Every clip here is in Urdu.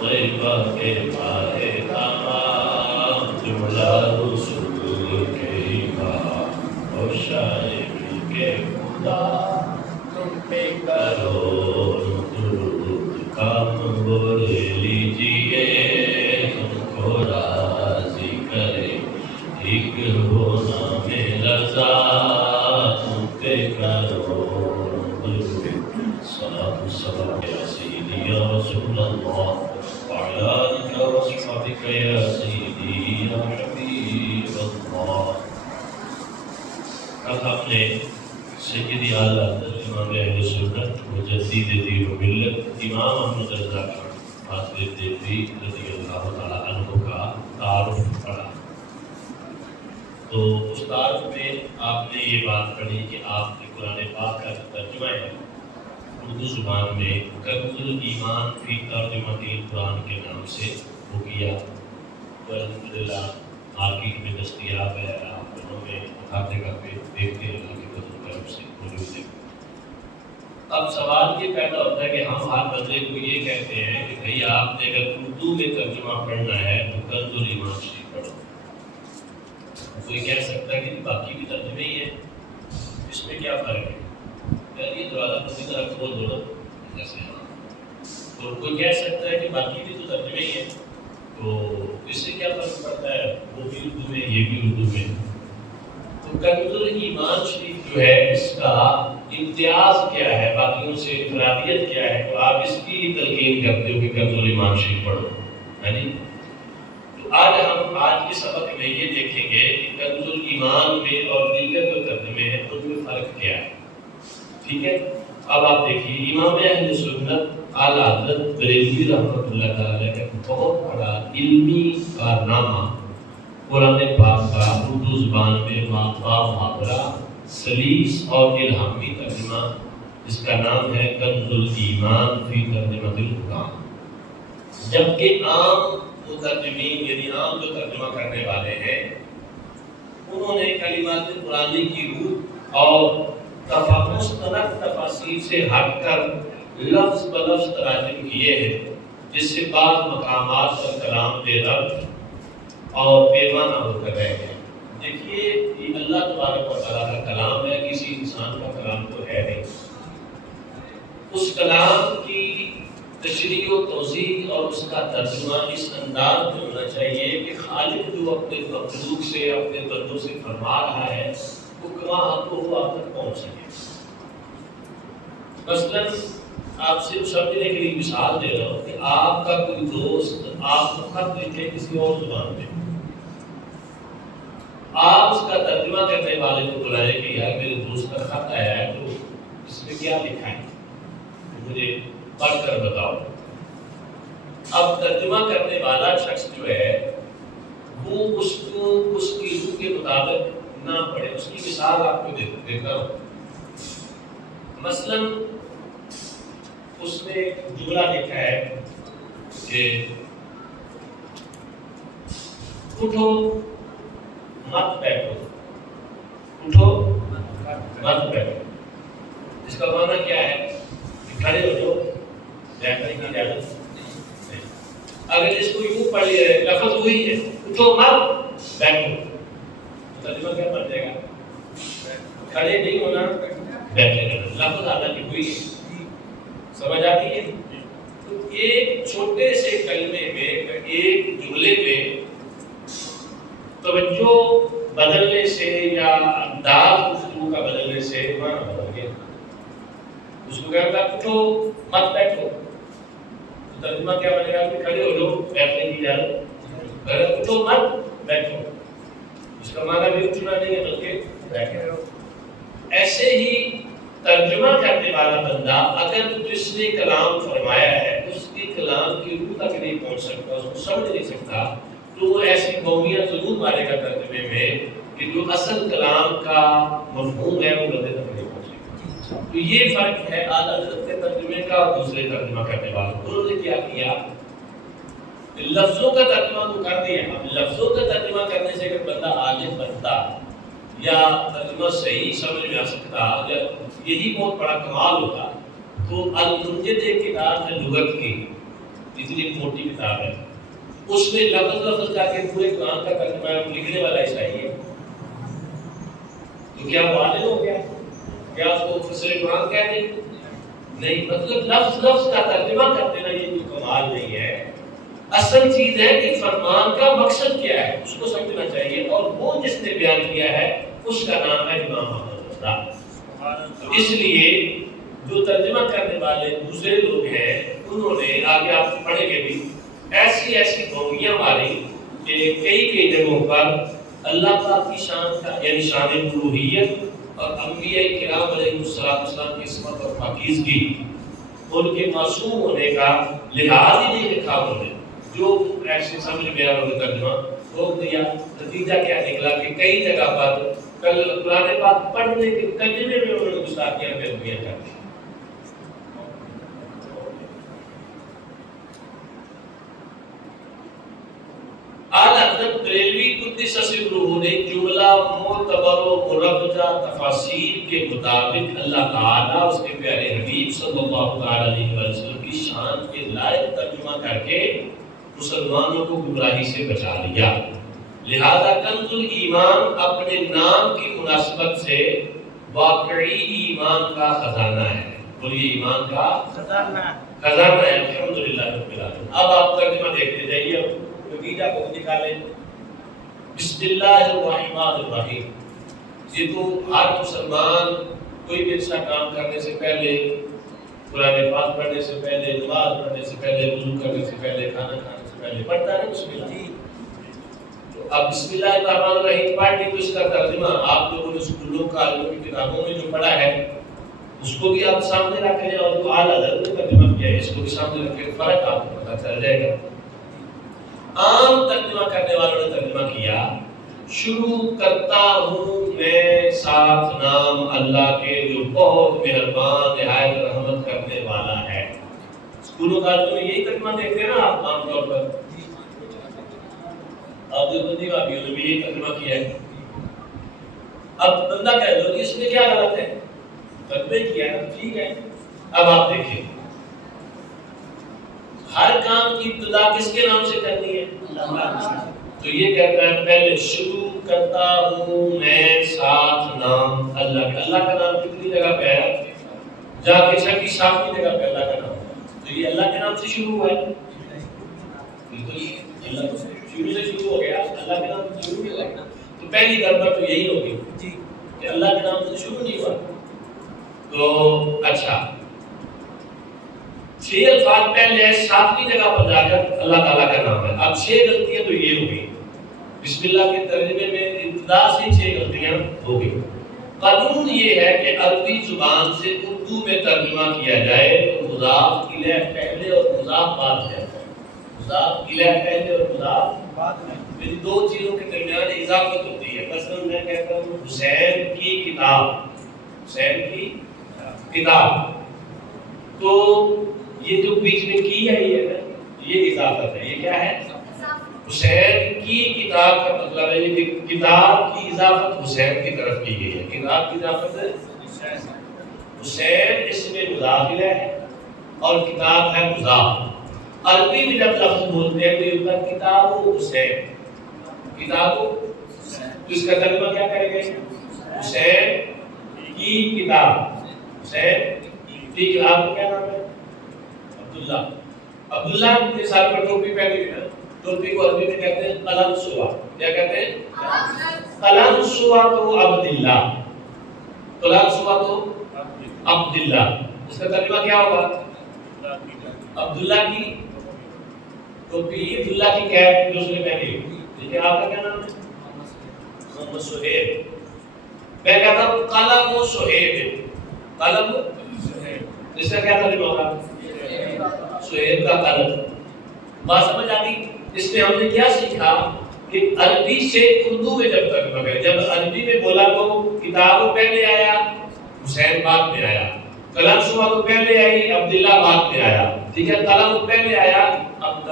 طیبہ کے پائے تمام جملہ رسول کے امام اور شاعری کے خدا تم پہ کرو درود کام بول لیجیے تم کو راضی کرے ایک ہونا میں رضا تم پہ کرو درود صلاۃ السلام یا سیدی یا رسول اللہ وعلی آلک وصحبک یا سیدی یا حبیب اللہ۔ کل آپ نے سیدی اعلیٰ امام اہل سنت مجدد دین و ملت امام احمد رضا خان فاضل دہلوی رضی اللہ تعالیٰ عنہ کا تعارف پڑھا۔ تو اس تعارف میں آپ نے یہ بات پڑھی کہ آپ نے قرآن پاک کا ترجمہ ہے اردو زبان میں کنز الایمان فی ترجمہ القرآن کے نام سے وہ کیا، تو الحمدللہ مارکیٹ میں دستیاب ہے، آپ گھروں میں اٹھاتے کا پہ دیکھتے ہیں، اللہ کے فضل و کرم سے موجود ہے۔ اب سوال یہ پیدا ہوتا ہے کہ ہم ہر بندے کو یہ کہتے ہیں کہ بھئی آپ نے اگر اردو میں ترجمہ پڑھنا ہے تو کنز الایمان شریف پڑھو۔ کوئی کہہ سکتا ہے کہ باقی بھی ترجمے ہی ہے، اس میں کیا فرق ہے؟ یار یہ دروازہ کسی طرح کھول دو نا جیسے ہاں، تو کوئی کہہ سکتا ہے کہ باقی بھی تو ترجمے ہی ہے، تو اس سے کیا فرق پڑتا ہے؟ وہ بھی اردو میں، یہ بھی اردو میں۔ تو کنز الایمان شریف جو ہے اس کا امتیاز کیا ہے، باقیوں سے انفرادیت کیا ہے؟ تو آپ اس کی تلقین کرتے ہو کہ کنز الایمان شریف پڑھو، ہے نہیں؟ تو آج کے سبق میں یہ دیکھیں گے کہ کنز الایمان میں اور دیگر جو ترجمے ہیں ان میں فرق کیا ہے، ٹھیک ہے؟ اب آپ دیکھیے امام اہل سنت اعلیٰ حضرت بریلوی رحمۃ اللہ تعالیٰ کا بہت بڑا علمی کارنامہ قرآن پاک کا اردو زبان میں محاورہ سلیس اور الہامی ترجمہ، جس کا نام ہے کنز الایمان فی ترجمہ القرآن۔ جبکہ عام مترجمین یعنی عام جو ترجمہ کرنے والے ہیں انہوں نے کلمات قرآنی کی روح اور مستند تفاسیر سے ہٹ کر لفظ بلفظ تراجم کیے ہیں، جس سے بعض مقامات پر کلام بے ربط اور بے معنی ہو کر رہ گئے۔ دیکھیے یہ اللہ تبارک و تعالیٰ کا کلام ہے، کسی انسان کا کلام تو ہے نہیں۔ اس کلام کی تشریح و توضیح اور اس کا ترجمہ اس انداز میں ہونا چاہیے کہ خالق جو اپنے مخلوق سے اپنے بندوں سے فرما رہا ہے وہ کہاں آپ کو آپ تک پہنچ سکے۔ مثلاً آپ سے سمجھنے کے لیے مثال دے رہا ہوں کہ آپ کا کوئی دوست آپ کو خط لکھے کسی اور زبان میں، آپ اس کا ترجمہ کرنے والے کو بلائیں کہ یار میرے دوست کا خط آیا ہے تو اس میں کیا لکھا ہے مجھے پڑھ کر بتاؤ۔ اب ترجمہ کرنے والا شخص جو ہے وہ اس کو اس کی روح کے مطابق نہ پڑھے۔ اس کی مثال آپ کو دیتا ہوں۔ مثلاً اس نے جملہ لکھا ہے کہ اٹھو مت بیٹھو، اٹھو مت بیٹھو۔ اس کا معنی کیا ہے؟ کھڑے ہو جاؤ، بیٹھنے کی اجازت نہیں۔ اگر اس کو یوں پڑھ لیا ہے، لفظ وہی ہے اٹھو مت بیٹھو، ترجمہ کیا بن جائے گا؟ کھڑے نہیں ہونا، بیٹھے رہنا۔ لفظ حالانکہ وہی ہے، سمجھ آتی ہے؟ تو ایک چھوٹے سے کلمے میں ایک جملے میں توجہ بدلنے سے یا انداز گفتگو کا بدلنے سے معنی بدل گیا۔ اس کو کہتا ہے اٹھو مت بیٹھو، تو ترجمہ کیا بنے گا کہ کھڑے ہو جاؤ، بیٹھنے کی اجازت، اگر اٹھو مت بیٹھو اس کا معنی بھی اٹھنا نہیں ہے بلکہ بیٹھے رہو۔ ایسے ہی ترجمہ کرنے والا بندہ اگر جس نے کلام فرمایا ہے اس کے کلام کی روح تک نہیں پہنچ سکتا، اس کو سمجھ نہیں سکتا، تو وہ ایسی قومیاں ضرور مارے گا ترجمے میں کہ جو اصل کلام کا مفہوم ہے وہ بندے تک نہیں پہنچے گا۔ تو یہ فرق ہے اعلیٰ حضرت کے ترجمے کا اور دوسرے ترجمہ کرنے والوں۔ انہوں نے کیا کیا؟ لفظوں کا ترجمہ تو کر دیا، اب لفظوں کا ترجمہ کرنے سے اگر بندہ آگے بڑھتا یا ترجمہ صحیح سمجھ میں آ سکتا یا یہی بہت بڑا کمال ہوتا، تو المنجد ایک کتاب ہے لغت کی، اتنی موٹی کتاب ہے، اس میں لفظ لفظ کر کے پورے قرآن کا ترجمہ لکھنے والا عیسائی ہے، تو کیا وہ عالم ہو گیا؟ کیا اس کو مفسر قرآن کہتے ہیں؟ نہیں، مطلب لفظ لفظ کا ترجمہ کرتے نا، یہ کوئی کمال نہیں ہے۔ اصل چیز ہے کہ فرمان کا مقصد کیا ہے اس کو سمجھنا چاہیے، اور وہ جس نے بیان کیا ہے اس کا نام ہے امام محمد رضا۔ اس لیے جو ترجمہ کرنے والے دوسرے لوگ ہیں انہوں نے آگے آپ پڑھیں گے بھی ایسی ایسی بوگیاں ماری کہ کئی جگہوں پر اللہ پاک کی شان کا یعنی شان الوہیت اور انبیاء کرام علیہ السلام کی عصمت اور پاکیزگی ان کے معصوم ہونے کا لحاظ ہی نہیں رکھا انہوں نے، جو ایسے سمجھ میں آ رہا ترجمہ روک دیا۔ نتیجہ کیا نکلا کہ کئی جگہ پر قرآن پاک پڑھنے کے ترجمے میں انہوں نے گستاخیاں پیرویاں کر دی۔ اعلیٰ حضرت بریلوی قدس سرہ نے جملہ معتبر و مربجہ تفاسیر کے مطابق اللہ تعالیٰ اس کے پیارے حبیب صلی اللہ علیہ وسلم کی شان کے لائق ترجمہ کر کے مسلمانوں کو گمراہی سے بچا لیا۔ لہذا کنز الایمان اپنے نام کی مناسبت سے واقعی ایمان کا خزانہ ہے۔ بولیے ایمان کا خزانہ ہے، الحمدللہ رب العالمین۔ اب آپ ترجمہ دیکھتے جائیے، نتیجہ کو نکالیں۔ بسم اللہ الرحمن الرحیم، یہ تو ہر مسلمان کوئی بھی اچھا کام کرنے سے پہلے، قرآن پاک پڑھنے سے پہلے، نماز پڑھنے سے پہلے، وضو کرنے سے پہلے، کھانا کھانے سے پہلے پڑھتا ہے بسم اللہ۔ اب بسم اللہ الرحمن الرحیم پڑھ لی تو اس کا ترجمہ آپ لوگوں نے اسکولوں کالجوں کی کتابوں میں جو پڑھا ہے اس کو بھی آپ سامنے رکھ لیں، اور جو اعلیٰ حضرت نے ترجمہ کیا ہے اس کو بھی سامنے رکھیں، فرق آپ کو پتہ چل جائے گا۔ عام ترجمہ کرنے والوں نے ترجمہ کیا شروع کرتا ہوں میں ساتھ نام اللہ کے جو بہت مہربان نہایت رحمت کرنے والا ہے۔ اسکولوں کالجوں میں یہی ترجمہ دیکھتے ہیں نا آپ عام طور پر، اب جو بندی بھابیوں نے بھی یہی ترجمہ کیا ہے۔ اب بندہ کہہ دو کہ اس میں کیا غلط ہے، ترجمہ کیا ہے ٹھیک ہے۔ اب آپ دیکھیں ہر کام کی ابتدا کس کے نام سے کرنی ہے؟ اللہ۔ تو یہ کہتا ہے پہلے شروع کرتا ہوں میں ساتھ نام اللہ کا۔ اللہ کا نام کتنی جگہ پہ ہے؟ جا کے چھٹی ساتویں جگہ پہ اللہ کا نام ہے، تو یہ اللہ کے نام سے شروع ہوا ہے، اللہ شروع سے شروع ہو گیا، اللہ کے نام سے شروع نہیں ہوا، تو پہلی گڑبڑ تو یہی ہوگی کہ اللہ کے نام سے شروع نہیں ہوا۔ تو اچھا 6 الفاظ پہلے ہے، 7ویں جگہ پر جا کر اللہ تعالیٰ کا نام ہے۔ اب 6 غلطیاں تو یہ ہوگی، بسم اللہ کے ترجمے میں ابتدا سے 6 غلطیاں ہو گئی۔ قانون یہ ہے کہ عربی زبان سے اردو میں ترجمہ کیا جائے تو مضاف الیہ پہلے اور مضاف بعد میں آتا ہے۔ مضاف الیہ پہلے اور مضاف بعد میں، ان دو چیزوں کے درمیان اضافت ہوتی ہے۔ مثلا میں کہتا ہوں حسین کی کتاب، حسین کی کتاب، تو یہ جو بیچ میں کی ہے یہ اضافت ہے، یہ کیا ہے؟ حسین کی کتاب کا مطلب ہے کہ کتاب کی اضافت حسین کی طرف کی گئی ہے، کتاب کی اضافت ہے حسین، اس میں مضاف الیہ ہے اور کتاب ہے مضاف۔ عربی میں جب لفظ بولتے ہیں تو یہ ہوتا ہے کتاب و حسین، کتاب و، تو اس کا ترجمہ کیا کریں گے؟ حسین کی کتاب، حسین کی کتاب کا کیا نام ہے؟ عبداللہ۔ عبداللہ کے ساتھ پر ٹوپی پہنی ہوئی نا، ٹوپی کو عربی میں کہتے ہیں قلم سوا، کیا کہتے ہیں؟ قلم سوا تو عبداللہ، قلم سوا تو عبداللہ، اس کا ترجمہ کیا ہوگا؟ عبداللہ کی ٹوپی، عبداللہ کی کیپ جو اس نے پہنی ہوئی، ٹھیک ہے۔ آپ کا کیا نام ہے؟ محمد سہیب۔ میں کہتا ہوں قلم و سہیب، قلم و سہیب، اس کا کیا ترجمہ ہوگا؟ سہیب کا قلم۔ بات سمجھ آ گئی؟ اس میں ہم نے کیا سیکھا کہ عربی سے اردو میں جب ترجمہ کریں، جب عربی میں بولا تو کتاب پہلے آیا، حسین بعد میں آیا، قلم سوا تو پہلے آئی، عبداللہ بعد میں آیا، ٹھیک ہے، قلم پہلے آیا، اب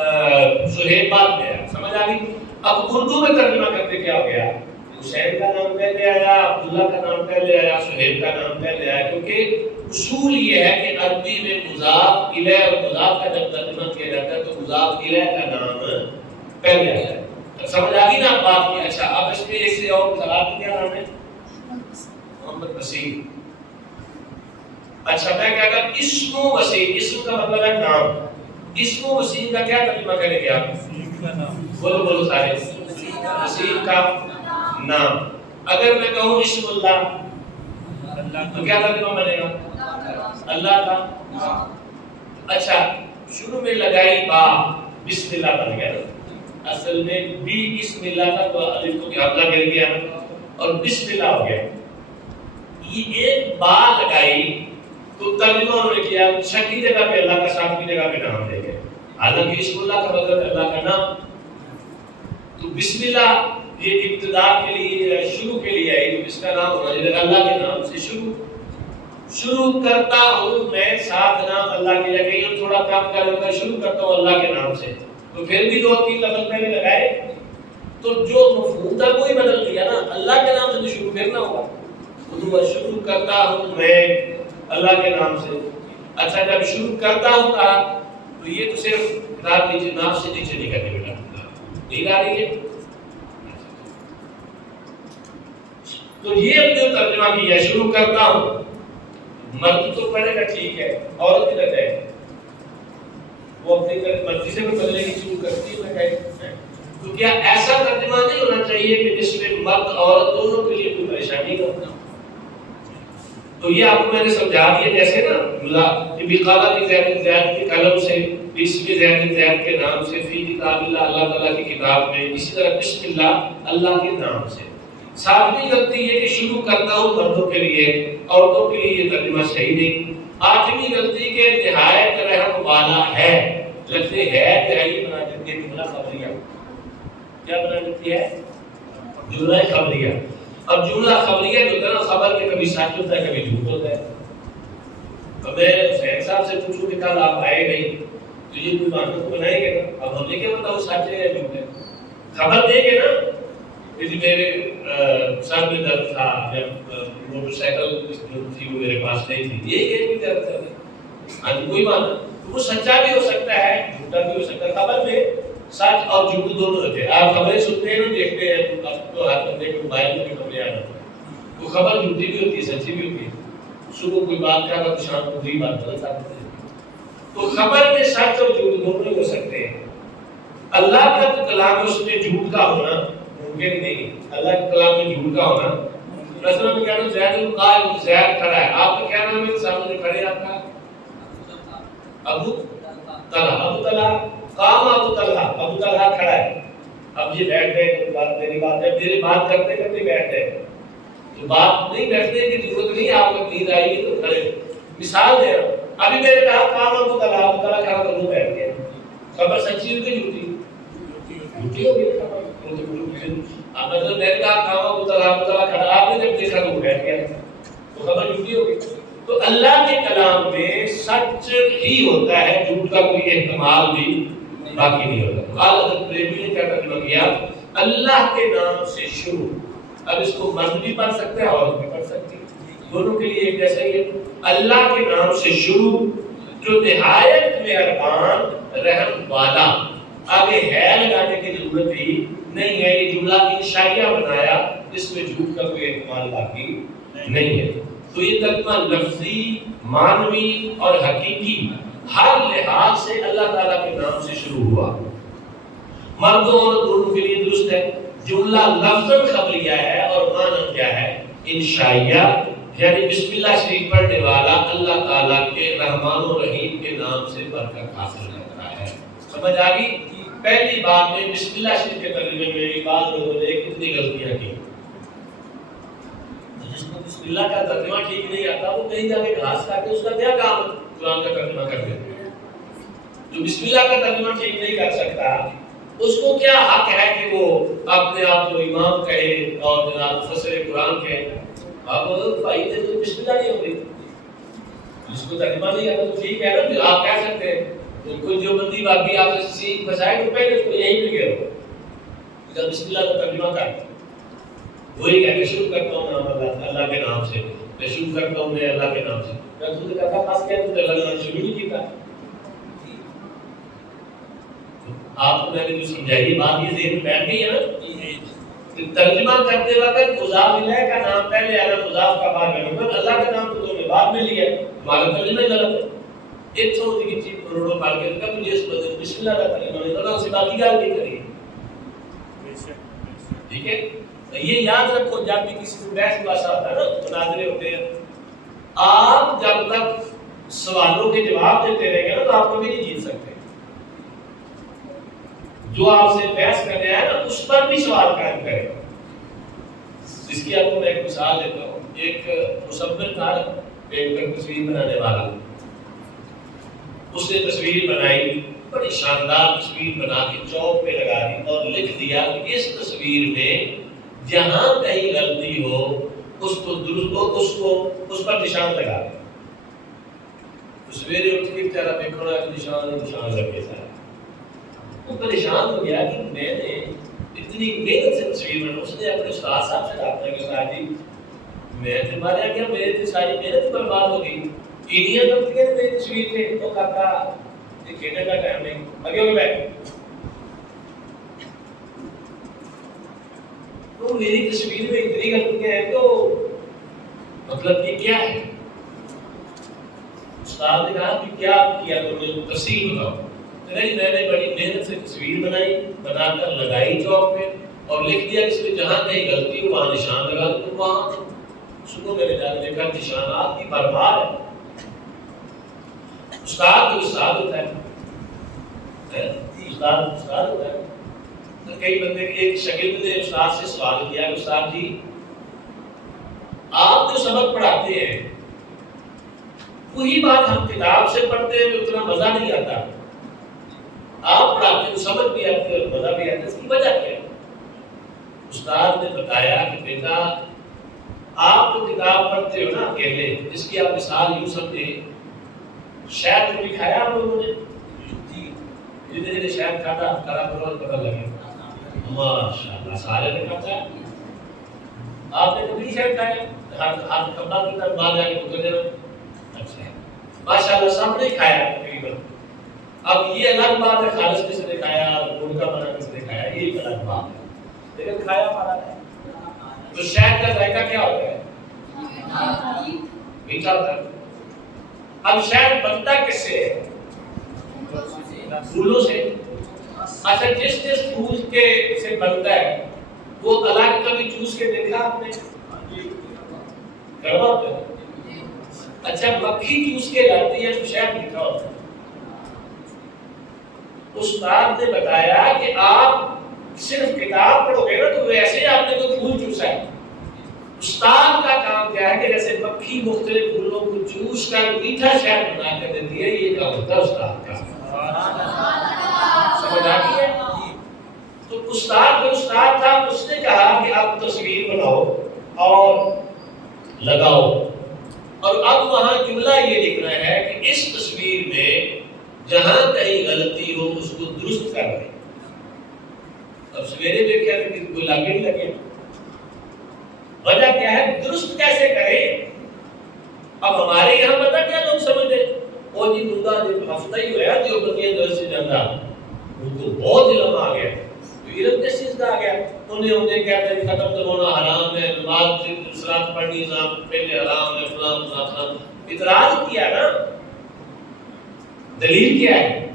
سہیب بعد میں آیا، سمجھ آ گئی؟ اب اردو میں ترجمہ کرتے کیا ہو گیا؟ حسین کا نام پہلے آیا، عبداللہ کا نام پہلے آیا، سہیب کا نام پہلے آیا، کیونکہ اصول یہ ہے کہ عربی میں مضاف الیہ اور مضاف کا جب ترجمہ کیا جاتا ہے تو مضاف الیہ کا نام پہلے آتا ہے. سمجھ آ گئی نا بات کی؟ اچھا اب اس میں ایک سے اور مثال کیا نام ہے؟ محمد وسیم. اچھا میں کہتا ہوں اسم وسیم، اسم کا مطلب ہے نام. اسم وسیم کا کیا ترجمہ کریں گے آپ؟ بولو بولو سارے. وسیم کا نام. اگر میں کہوں اسم اللہ تو کیا ترجمہ بنے گا؟ اللہ کا. اچھا شروع میں لگائی با، بسم اللہ بن گیا نا. اصل میں بی بسم اللہ کا تو الف کو حمزہ گر گیا اور بسم اللہ ہو گیا. یہ ایک با لگائی تو ترجمہ انہوں نے کیا چھٹی جگہ پہ اللہ کا، ساتویں جگہ پہ نام دے گئے. حالانکہ بسم اللہ کا مطلب اللہ کا نام. تو بسم اللہ یہ ابتدا کے لیے شروع کے لیے ہے، اس کا نام ہونا چاہیے اللہ کے نام سے شروع کرتا ہوں میں، ساتھ نام اللہ کے لگے اور تھوڑا کام کرتا شروع کرتا ہوں اللہ کے نام سے. تو پھر بھی 2-3 لفظ میں بھی لگائے تو جو مفہوم تھا وہی بدل گیا نا. اللہ کے نام سے تو شروع کرنا ہوگا. شروع کرتا ہوں میں اللہ کے نام سے. اچھا جب شروع کرتا ہوں کہا تو یہ تو صرف کتاب نیچے ناف سے نیچے نہیں کرنے بیٹا نہیں آ رہی ہے. تو یہ اپنے ترجمہ کیا شروع کرتا ہوں. مرد تو پڑھے گا ٹھیک ہے، عورت بھی رہتا ہے وہ اپنی مرضی سے بھی بدلنے کی شروع کرتی ہے. میں کہے تو کیا ایسا ترجمہ نہیں ہونا چاہیے کہ جس میں مرد عورت دونوں کے لیے کوئی پریشانی نہ ہو؟ تو یہ آپ کو میں نے سمجھا دیا. جیسے نا بقالہ بن زید کے قلم سے، بسم زید کے نام سے، فی کتاب اللہ اللہ تعالیٰ کی کتاب میں، اسی طرح بسم اللہ اللہ کے نام سے. ساتویں غلطی یہ کہ شروع کرتا ہوں مردوں کے لیے، عورتوں کے لیے یہ ترجمہ صحیح نہیں. آٹھویں غلطی کہ نہایت رحم والا ہے، لفظ ہے دہائی بنا دیتی ہے جملہ خبریہ. کیا بنا دیتی ہے؟ جملہ خبریہ. اب جملہ خبریہ جو ہے نا، خبر میں کبھی سچ ہوتا ہے کبھی جھوٹ ہوتا ہے. اب میں حسین صاحب سے پوچھوں کہ کل آپ آئے نہیں تو یہ کوئی بات تو بنائیں گے نا. اب ہم نے کیا بتاؤ سچ ہے یا جھوٹ ہے؟ خبر دیں گے نا. میرے سر میں درد تھا جب موٹر سائیکل جو تھی وہ میرے پاس نہیں تھی، یہ بھی درد تھا. ہاں کوئی بات نہیں، وہ سچا بھی ہو سکتا ہے جھوٹا بھی ہو سکتا ہے. خبر میں سچ اور جھوٹ دونوں ہوتے ہیں. آپ خبریں سنتے ہیں نا، دیکھتے ہیں تو ہر بندے کے موبائل میں بھی خبریں آ جاتی ہیں. وہ خبر جھوٹی بھی ہوتی ہے سچی بھی ہوتی ہے. صبح کوئی بات کہا تو شام کو وہی بات غلط آتی ہے. تو خبر میں سچ اور جھوٹ دونوں ہو سکتے ہیں. اللہ کا کلام اس میں جھوٹ کا ہونا ممکن نہیں. اللہ کے کلام میں جھوٹ کا ہونا مثلا میں کہتا ہوں زید القائم، زید کھڑا ہے. آپ کا کیا نام ہے سامنے کھڑے آپ کا؟ ابو طلحہ. قام ابو طلحہ کھڑا ہے. اب یہ بیٹھ گئے، بات میری بات ہے، میری بات کرتے کرتے بیٹھ گئے تو بات نہیں بیٹھنے کی ضرورت نہیں. آپ کو نیند آئی گی تو کھڑے. مثال دے رہا ہوں. ابھی میں نے کہا قام ابو طلحہ کھڑا تو وہ بیٹھ گیا. خبر سچی ہو کہ جھوٹی؟ جھوٹی ہو گئی خبر. مطلب میں نے کہا قام ابو طلحہ کھڑا، آپ نے جب دیکھا تو بیٹھ گیا تو خبر جھوٹی ہو گئی. تو اللہ کے کلام میں سچ ہی ہوتا ہے، جھوٹ کا کوئی احتمال بھی باقی نہیں ہوتا. حضرت پریمی نے کیا ترجمہ کیا؟ اللہ کے نام سے شروع. اب اس کو مرد بھی پڑھ سکتے ہیں عورت بھی پڑھ سکتی ہے، دونوں کے لیے ایک جیسا ہی ہے. اللہ کے نام سے شروع جو نہایت مہربان رحم والا. آگے ہے لگانے کی ضرورت ہی نہیں ہے. یہ جملہ انشائیہ بنایا جس میں جھوٹ کا کوئی احتمال باقی نہیں ہے. تو یہ ترجمہ لفظی، معنوی اور حقیقی ہر لحاظ سے اللہ تعالیٰ کے نام سے شروع ہوا. مردوں اور دونوں کے لیے درست ہے. جملہ لفظاً خبریہ ہے اور معنی کیا ہے؟ انشائیہ. یعنی بسم اللہ شریف پڑھنے والا اللہ تعالیٰ کے رحمان و رحیم کے نام سے برکت حاصل کرتا ہے. سمجھ آ گئی؟ پہلی بات میں بسم اللہ شریف کے ترجمے میں بعض لوگوں نے کتنی غلطیاں کی. جس کو بسم اللہ کا ترجمہ ٹھیک نہیں آتا وہ کہیں جا کے گھاس کھا کے اس کا کیا کام قرآن کا ترجمہ کر دیتے ہیں. جو بسم اللہ کا ترجمہ ٹھیک نہیں کر سکتا اس کو کیا حق ہے کہ وہ اپنے آپ کو امام کہے اور جناب مفسر قرآن کہے؟ آپ بھائی نے تو بسم اللہ نہیں ہوگی، جس کو ترجمہ نہیں آتا تو ٹھیک ہے نا، آپ کہہ سکتے ہیں. کوئی جو بندی بابی آپ سے سیکھ بچائے تو پہلے اس کو یہیں پہ گئے ہو جب بسم اللہ کا ترجمہ کر وہی کہہ کے شروع کرتا ہوں نام اللہ کے نام سے، میں شروع کرتا ہوں میں اللہ کے نام سے. میں تو کہتا پھنس گیا تو لگنا شروع نہیں کیتا. آپ کو میں نے جو سمجھائی بات یہ ذہن میں بیٹھ گئی ہے نا. ترجمہ کرتے وقت مضاف الیہ کا نام پہلے آنا مضاف کا بعد میں ہوگا. اللہ کا نام تو تم نے بعد میں لیا ہے, ہمارا ترجمہ ہی غلط ہے. ایک سو کی چیز کروڑوں پڑھ کے کہا مجھے اس بدل بسم اللہ کا کلمہ نہیں پتا, اسے باقی گال نہیں کری. ٹھیک ہے, یہ یاد رکھو جب بھی کسی سے بحث مباحثہ ہوتا ہے نا, مناظرے ہوتے ہیں, آپ جب تک سوالوں کے جواب دیتے رہیں گے نا تو آپ کبھی نہیں جیت سکتے. جو آپ سے بحث کر رہے ہیں نا اس پر بھی سوال قائم کرے. اس کی آپ کو میں ایک مثال دیتا ہوں. ایک مصور تھا, ایک تصویر بنانے والا, اس نے تصویر بنائی, بڑی شاندار تصویر بنا کے چوک پہ لگا دی اور لکھ دیا کہ اس تصویر میں جہاں کہیں غلطی ہو اس کو درست ہو, اس پر نشان لگا دیں. سویرے اٹھ کے بیچارہ دیکھنا نشان لگ گیا سارا. وہ پریشان ہو گیا کہ میں نے اتنی محنت سے تصویر بنا. اس نے اپنے استاد صاحب سے رابطہ کیا, استاد جی میں تو مارا گیا, میری ساری محنت برباد ہو گئی, اینیاں غلطیاں میری تصویر تھے. تو کہتا یہ کھیلنے کا ٹائم نہیں, آگے ہو بیٹھ. تو میری تصویر میں اتنی غلطیاں ہیں تو مطلب یہ کیا ہے؟ استاد نے کہا کہ کیا کیا تم نے, تفصیل بتاؤ. نہیں, میں نے بڑی محنت سے تصویر بنائی, بنا کر لگائی چوک پہ اور لکھ دیا اس میں جہاں کہیں غلطی ہو وہاں نشان لگا دو. وہاں صبح میں نے جا کے دیکھا نشانات کی برباد ہے. استاد تو استاد ہوتا ہے, استاد ہوتا ہے. کئی بندے ایک شاگرد نے استاد سے سوال کیا کہ استاد جی آپ جو سبق پڑھاتے ہیں وہی بات ہم کتاب سے پڑھتے ہیں تو اتنا مزہ نہیں آتا, آپ پڑھاتے تو سمجھ بھی آتے اور مزہ بھی آتا, اس کی وجہ کیا ہے؟ استاد نے بتایا کہ بیٹا آپ تو کتاب پڑھتے ہو نا اکیلے, جس کی آپ مثال یوں سمجھیں, شاید کبھی کھایا آپ لوگوں نے؟ جی, جتنے شاید کھاتا کرا کرو پتہ لگے. ماشاءاللہ سارے نے کھاتا ہے. آپ نے کبھی شاید کھایا, ہاتھ کپڑا کی طرف باہر جا کے اتر دینا. اچھا ماشاءاللہ سب نے کھایا تقریباً. اب یہ الگ بات ہے خالص کس نے کھایا, گڑ کا بنا کس نے کھایا, یہ ایک الگ بات ہے, لیکن کھایا ہمارا ہے. تو شہد کا ذائقہ کیا ہوتا ہے؟ میٹھا ہوتا ہے. اب شہد بنتا کس سے ہے؟ پھولوں سے. اچھا جس پھول کے سے بنتا ہے وہ الگ کبھی چوس کے دیکھا آپ نے؟ کڑوا ہوتا ہے. اچھا مکھی چوس کے لاتی ہے تو شہد میٹھا ہوتا ہے. استاد نے بتایا کہ آپ صرف کتاب پڑھو گے نا تو ویسے آپ نے تو پھول چوسا ہے. استاد کا کام کیا ہے کہ جیسے مکھی مختلف پھولوں کو چوس کر میٹھا شہد بنا کر دیتی ہے, یہ کام ہوتا ہے استاد کا. سمجھ آ گئی ہے؟ تو استاد جو استاد تھا اس نے کہا کہ آپ تصویر بناؤ اور لگاؤ, اور اب وہاں جملہ یہ لکھنا ہے کہ اس تصویر میں جہاں کہیں غلطی ہو اس کو درست کر دیں. اب سویرے دیکھا کہ کوئی لگے نہیں لگے, وجہ کیا ہے, درست کیسے کریں. اب ہمارے یہاں پتہ کیا لوگ سمجھتے, وہ جی مردہ جب ہفتہ ہی ہوا جو بندیاں درست سے جانا ان کو بہت علم آ گیا. تو علم کس چیز کا آ گیا؟ انہیں کہتے ہیں ختم تو ہونا حرام ہے, نماز صلاۃ پڑھنی پہلے حرام ہے, فلاں. اعتراض کیا نا, دلیل کیا ہے؟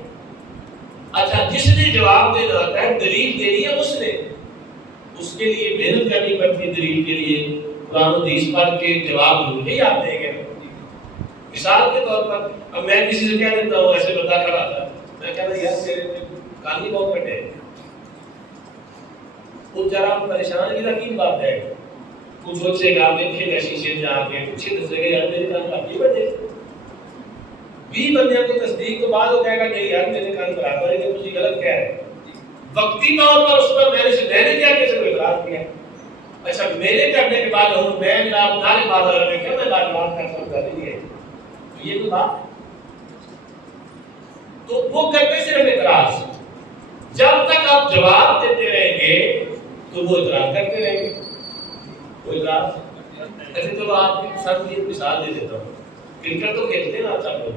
اچھا جس نے جواب دینا ہوتا ہے دلیل دینی ہے اس نے, اس کے لیے محنت کرنی پڑتی ہے. دلیل کے لیے قرآن و حدیث پڑھ کے جواب ضرور نہیں آپ دیں گے. مثال کے طور پر اب میں کسی سے کہہ دیتا ہوں ایسے بتا کر آتا, میں کہتا یار میرے کانی بہت کٹے, وہ ذرا پریشان کی رقیم بات ہے. کچھ سوچے گا, دیکھے گا شیشے میں آ کے پوچھے دسے گا یار میرے کان کافی بڑے. 20 بندیاں کو تصدیق تو بعد ہو جائے گا نہیں یار میرے کان برابر ہے, کہ تجھے غلط کہہ رہے ہیں. وقتی طور پر اس پر میں نے کیا کیسے کوئی اعتراض کیا. اچھا میرے کرنے کے بعد ہوں میں جناب نارے بات رہے کیا میں لاجواب کر سکتا نہیں ہے, یہ تو بات. تو وہ کرتے صرف اعتراض, جب تک آپ جواب دیتے رہیں گے تو وہ اعتراض کرتے رہیں گے. وہ اعتراض ایسے. چلو آپ کی سب کی مثال دے دیتا ہوں. کرکٹ تو کھیلتے ہیں نا آپ سب لوگ،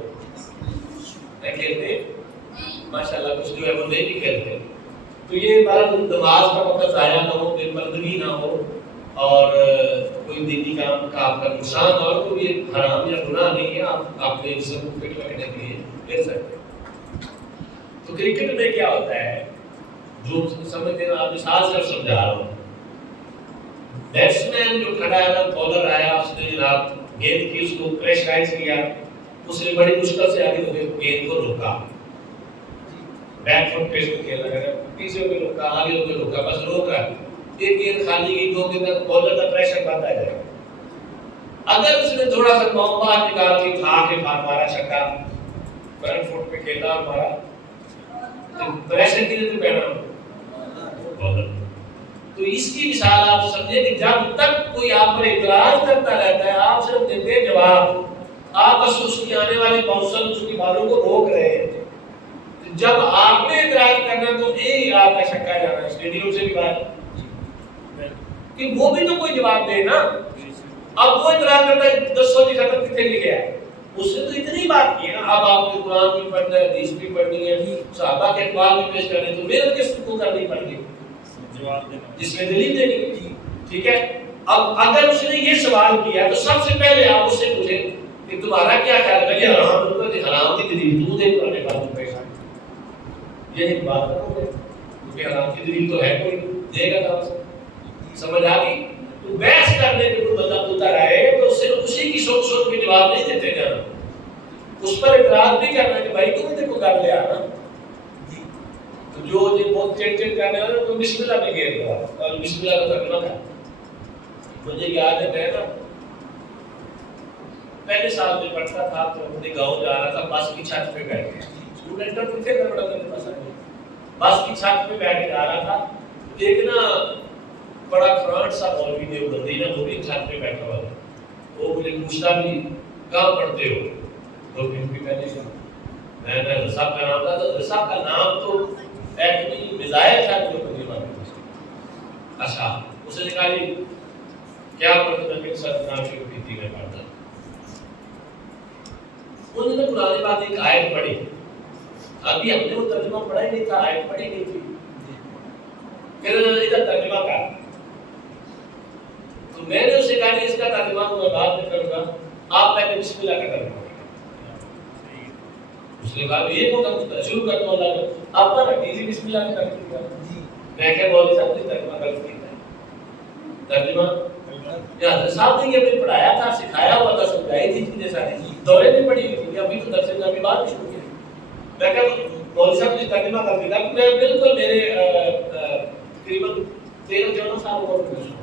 نہیں کھیلتے ماشاء اللہ، کچھ جو ہے وہ نہیں بھی کھیلتے. تو یہ ہمارا نماز کا وقت ضائع نہ ہو، بے پردگی نہ ہو، اور کوئی دینی کام کا آپ کا نقصان نہ ہو، تو یہ حرام یا گناہ نہیں ہے. آپ اپنے جسم کو فٹ رکھنے کے لیے کھیل سکتے ہیں. تو کرکٹ میں کیا ہوتا ہے، جو سمجھتے ہیں آپ مثال سے سمجھا رہا ہوں. بیٹسمین جو کھڑا ہے نا، بالر آیا، اس نے جناب گیند کی، اس کو پریشرائز کیا، اس نے بڑی مشکل سے آگے گیند کو روکا، بیک فٹ پیس کو کھیلنا ہے، پیچھے ہو کے روکا، آگے ہو کے روکا، بس روک رہا ہے. ایک گیند خالی کی، دو گیند تک بالر کا پریشر بڑھتا جائے گا. اگر اس نے تھوڑا سا پاؤں باہر نکال کے کھا کے بھاگ مارا، چھکا فرنٹ فٹ پہ کھیلا اور مارا، تو پریشر کتنے پہ پینا بالر. تو اس کی مثال آپ سمجھیں کہ جب تک کوئی آپ پر اعتراض کرتا رہتا ہے، آپ صرف دیتے ہیں جواب، آپ بس اس کی آنے والی باؤنسر، اس کی بالوں کو روک رہے ہیں. جب آپ نے اعتراض کرنا تو یہی آپ کا چھکا جانا ہے. اسٹیڈیم سے بھی بات کہ وہ بھی تو کوئی جواب دے نا. اب وہ اعتراض کرتا ہے 10 کی ختم کتنے لکھے ہے، اس نے تو اتنی بات کی ہے نا. اب آپ نے قرآن بھی پڑھنا ہے، حدیث بھی پڑھنی ہے، صحابہ کے اقوال بھی پیش کرنے، تو محنت کس کو کرنی پڑے گی، جس میں دلیل دینی ہے. ٹھیک ہے. اب اگر اس نے یہ سوال کیا تو سب سے پہلے آپ اس سے پوچھیں کہ تمہارا کیا خیال ہے، یہ حرام ہوگا کہ حرام کی دلیل تو دے پڑھنے بات پیش آئے. یہ ایک بات ہے کہ حرام کی دلیل تو ہے، کوئی دے گا کہاں سے. سمجھ آ گئی. تو بحث کرنے کے کوئی بندہ پوچھتا رہے تو صرف اسی کی سوچ سوچ کے جواب نہیں دیتے جانا، اس پر اعتراض بھی کرنا کہ بھائی تم دیکھو کر لیا نا. تو جو یہ بہت چیٹ چیٹ کرنے والے تو بسم اللہ بھی کہہ رہا اور بسم اللہ کا ترجمہ کر. مجھے یاد ہے نا، پہلے سال میں پڑھتا تھا تو اپنے گاؤں جا رہا تھا، بس کی چھت پہ بیٹھ کے اسٹوڈنٹ تو تھے نا، بڑا میرے پاس بس کی چھت پہ بیٹھ کے جا رہا تھا. ایک نا بڑا کھراٹ سا مولوی نے بندی نا، وہ بھی چھت پہ بیٹھا ہوا تھا. وہ مجھے پوچھتا بھی کہاں پڑھتے ہو، تو بھی میں نے کہا میں رضا کا نام تھا. تو رضا کا نام تو ایکچولی میزائل تھا جو بندی مانتے. اچھا اس نے کہا جی کیا پڑھتے ہیں، میرے ساتھ نام شروع کی تھی میں پڑھتا. انہوں نے قرآن بات ایک آیت پڑھی، ابھی ہم نے وہ ترجمہ پڑھا ہی نہیں تھا، آیت پڑھی نہیں تھی. پھر ادھر ترجمہ کر، تو میں نے اسے کہا کہ اس کا ترجمہ میں بعد میں کروں گا، آپ پہلے بسم اللہ کا ترجمہ کریں. اس نے کہا یہ کو شروع کرتا ہوں اللہ کا، آپ پر رکھیے بسم اللہ کا ترجمہ. میں کہ مولوی صاحب نے ترجمہ کر دیا. ترجمہ یا حضرت صاحب نے یہ پڑھایا تھا، سکھایا ہوا تھا، سمجھائی تھی چیزیں ساری دورے میں پڑھی ہوئی تھی، ابھی تو درس میں ابھی بات شروع کی. میں کہ مولوی صاحب نے ترجمہ کر دیا. میں بالکل میرے تقریباً 13-14 سال عمر میں ہوں.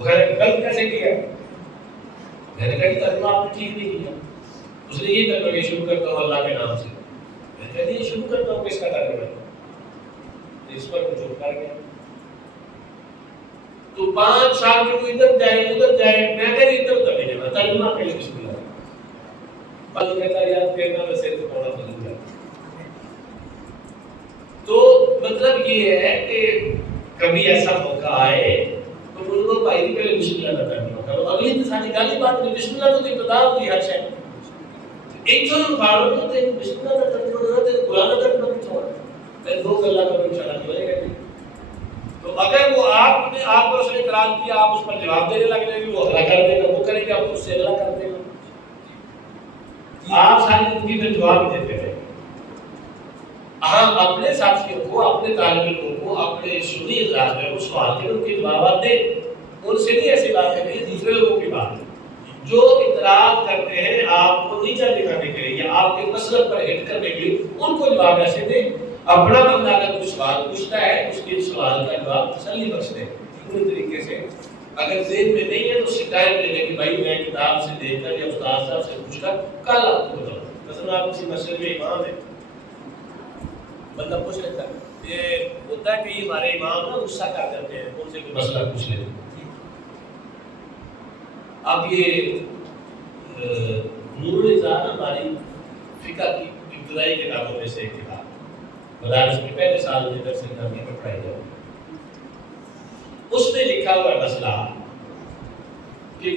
غلط کیسے کیا؟ میں نے کہا کہ ترجمہ آپ نے ٹھیک نہیں کیا. اس نے یہ ترجمہ شروع کرتا ہوں اللہ کے نام سے. میں نے کہا یہ شروع کرتا ہوں کس کا ترجمہ ہے، اس پر کچھ کر گیا. تو 5 سال میں کوئی ادھر جائے ادھر جائے، میں کہہ ادھر ادھر نہیں جانا، ترجمہ پہلے بسم اللہ. بس کہتا یار پھر میں سے تھوڑا بدل جاتا. تو مطلب یہ ہے کہ کبھی ایسا موقع آئے تو ان کو بھائی پہلے بسم اللہ کا ترجمہ کرو. اگلی انسانی گالی بات نہیں، بسم اللہ تو ابتدا ہوتی ہر شے. ایک جو فارغ ہوتے ہیں بسم اللہ کا ترجمہ کرتے ہیں، قرآن کا ترجمہ نہیں چھوڑا، پھر دو اللہ کا انشاء اللہ چلے گئے. تو اگر وہ آپ نے آپ پر اس نے اعتراض کیا، آپ اس پر جواب دینے لگ جائیں گے، وہ اگلا کر دے گا، وہ کریں گے آپ اس سے اگلا کر دے گا. آپ ساری زندگی میں جواب دیتے رہے. ہم اپنے ساتھیوں کو، اپنے طالب علموں کو، اپنے سنی اجلاس میں وہ سوال کے ان کے جوابات دیں. ان سے نہیں ایسی بات کریں، دوسرے لوگوں کی بات ہے جو اعتراض کرتے ہیں آپ کو نیچا دکھانے کے لیے یا آپ کے مسلک پر ہٹ کرنے کے لیے، ان کو جواب ایسے دیں. اپنا بندہ اگر کوئی سوال پوچھتا ہے اس کے سوال کا جواب تسلی بخش دیں پوری طریقے سے. اگر ذہن میں نہیں ہے تو اس سے ٹائم لے لیں کہ بھائی میں کتاب سے دیکھ کر یا استاد صاحب سے پوچھ کر کل آپ کو بتاؤں. مثلا آپ کسی مسجد میں امام ہے، بندہ پوچھ لیتا ہے، یہ ہوتا ہے کہ یہ ہمارے امام نا غصہ کر جاتے ہیں، ان سے کوئی مسئلہ پوچھ لیتے ہیں. اب یہ نور النظام ہماری فقہ کی ابتدائی کتابوں میں سے ایک کتاب مدارس میں پہلے سال میں درس نظامیہ میں پڑھائی جاتی ہے. اس میں لکھا ہوا مسئلہ کہ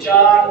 4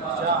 4।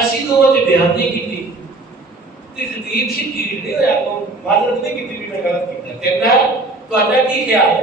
ਅਸੀਂ ਦੋਵਾਂ ਤੇ ਬਿਆਨ ਨਹੀਂ ਕੀਤੀ ਤੇ ਖਤੀਬ ਸੀ ਢੀਠ ਨਹੀਂ ਹੋਇਆ ਕੋ ਮਾਜ਼ਰਤ ਨਹੀਂ ਕੀਤੀ ਵੀ ਮੈਂ ਗਲਤ ਕੀਤਾ ਕਹਿੰਦਾ ਤੁਹਾਡਾ ਕੀ ਖਿਆਲ ਹੈ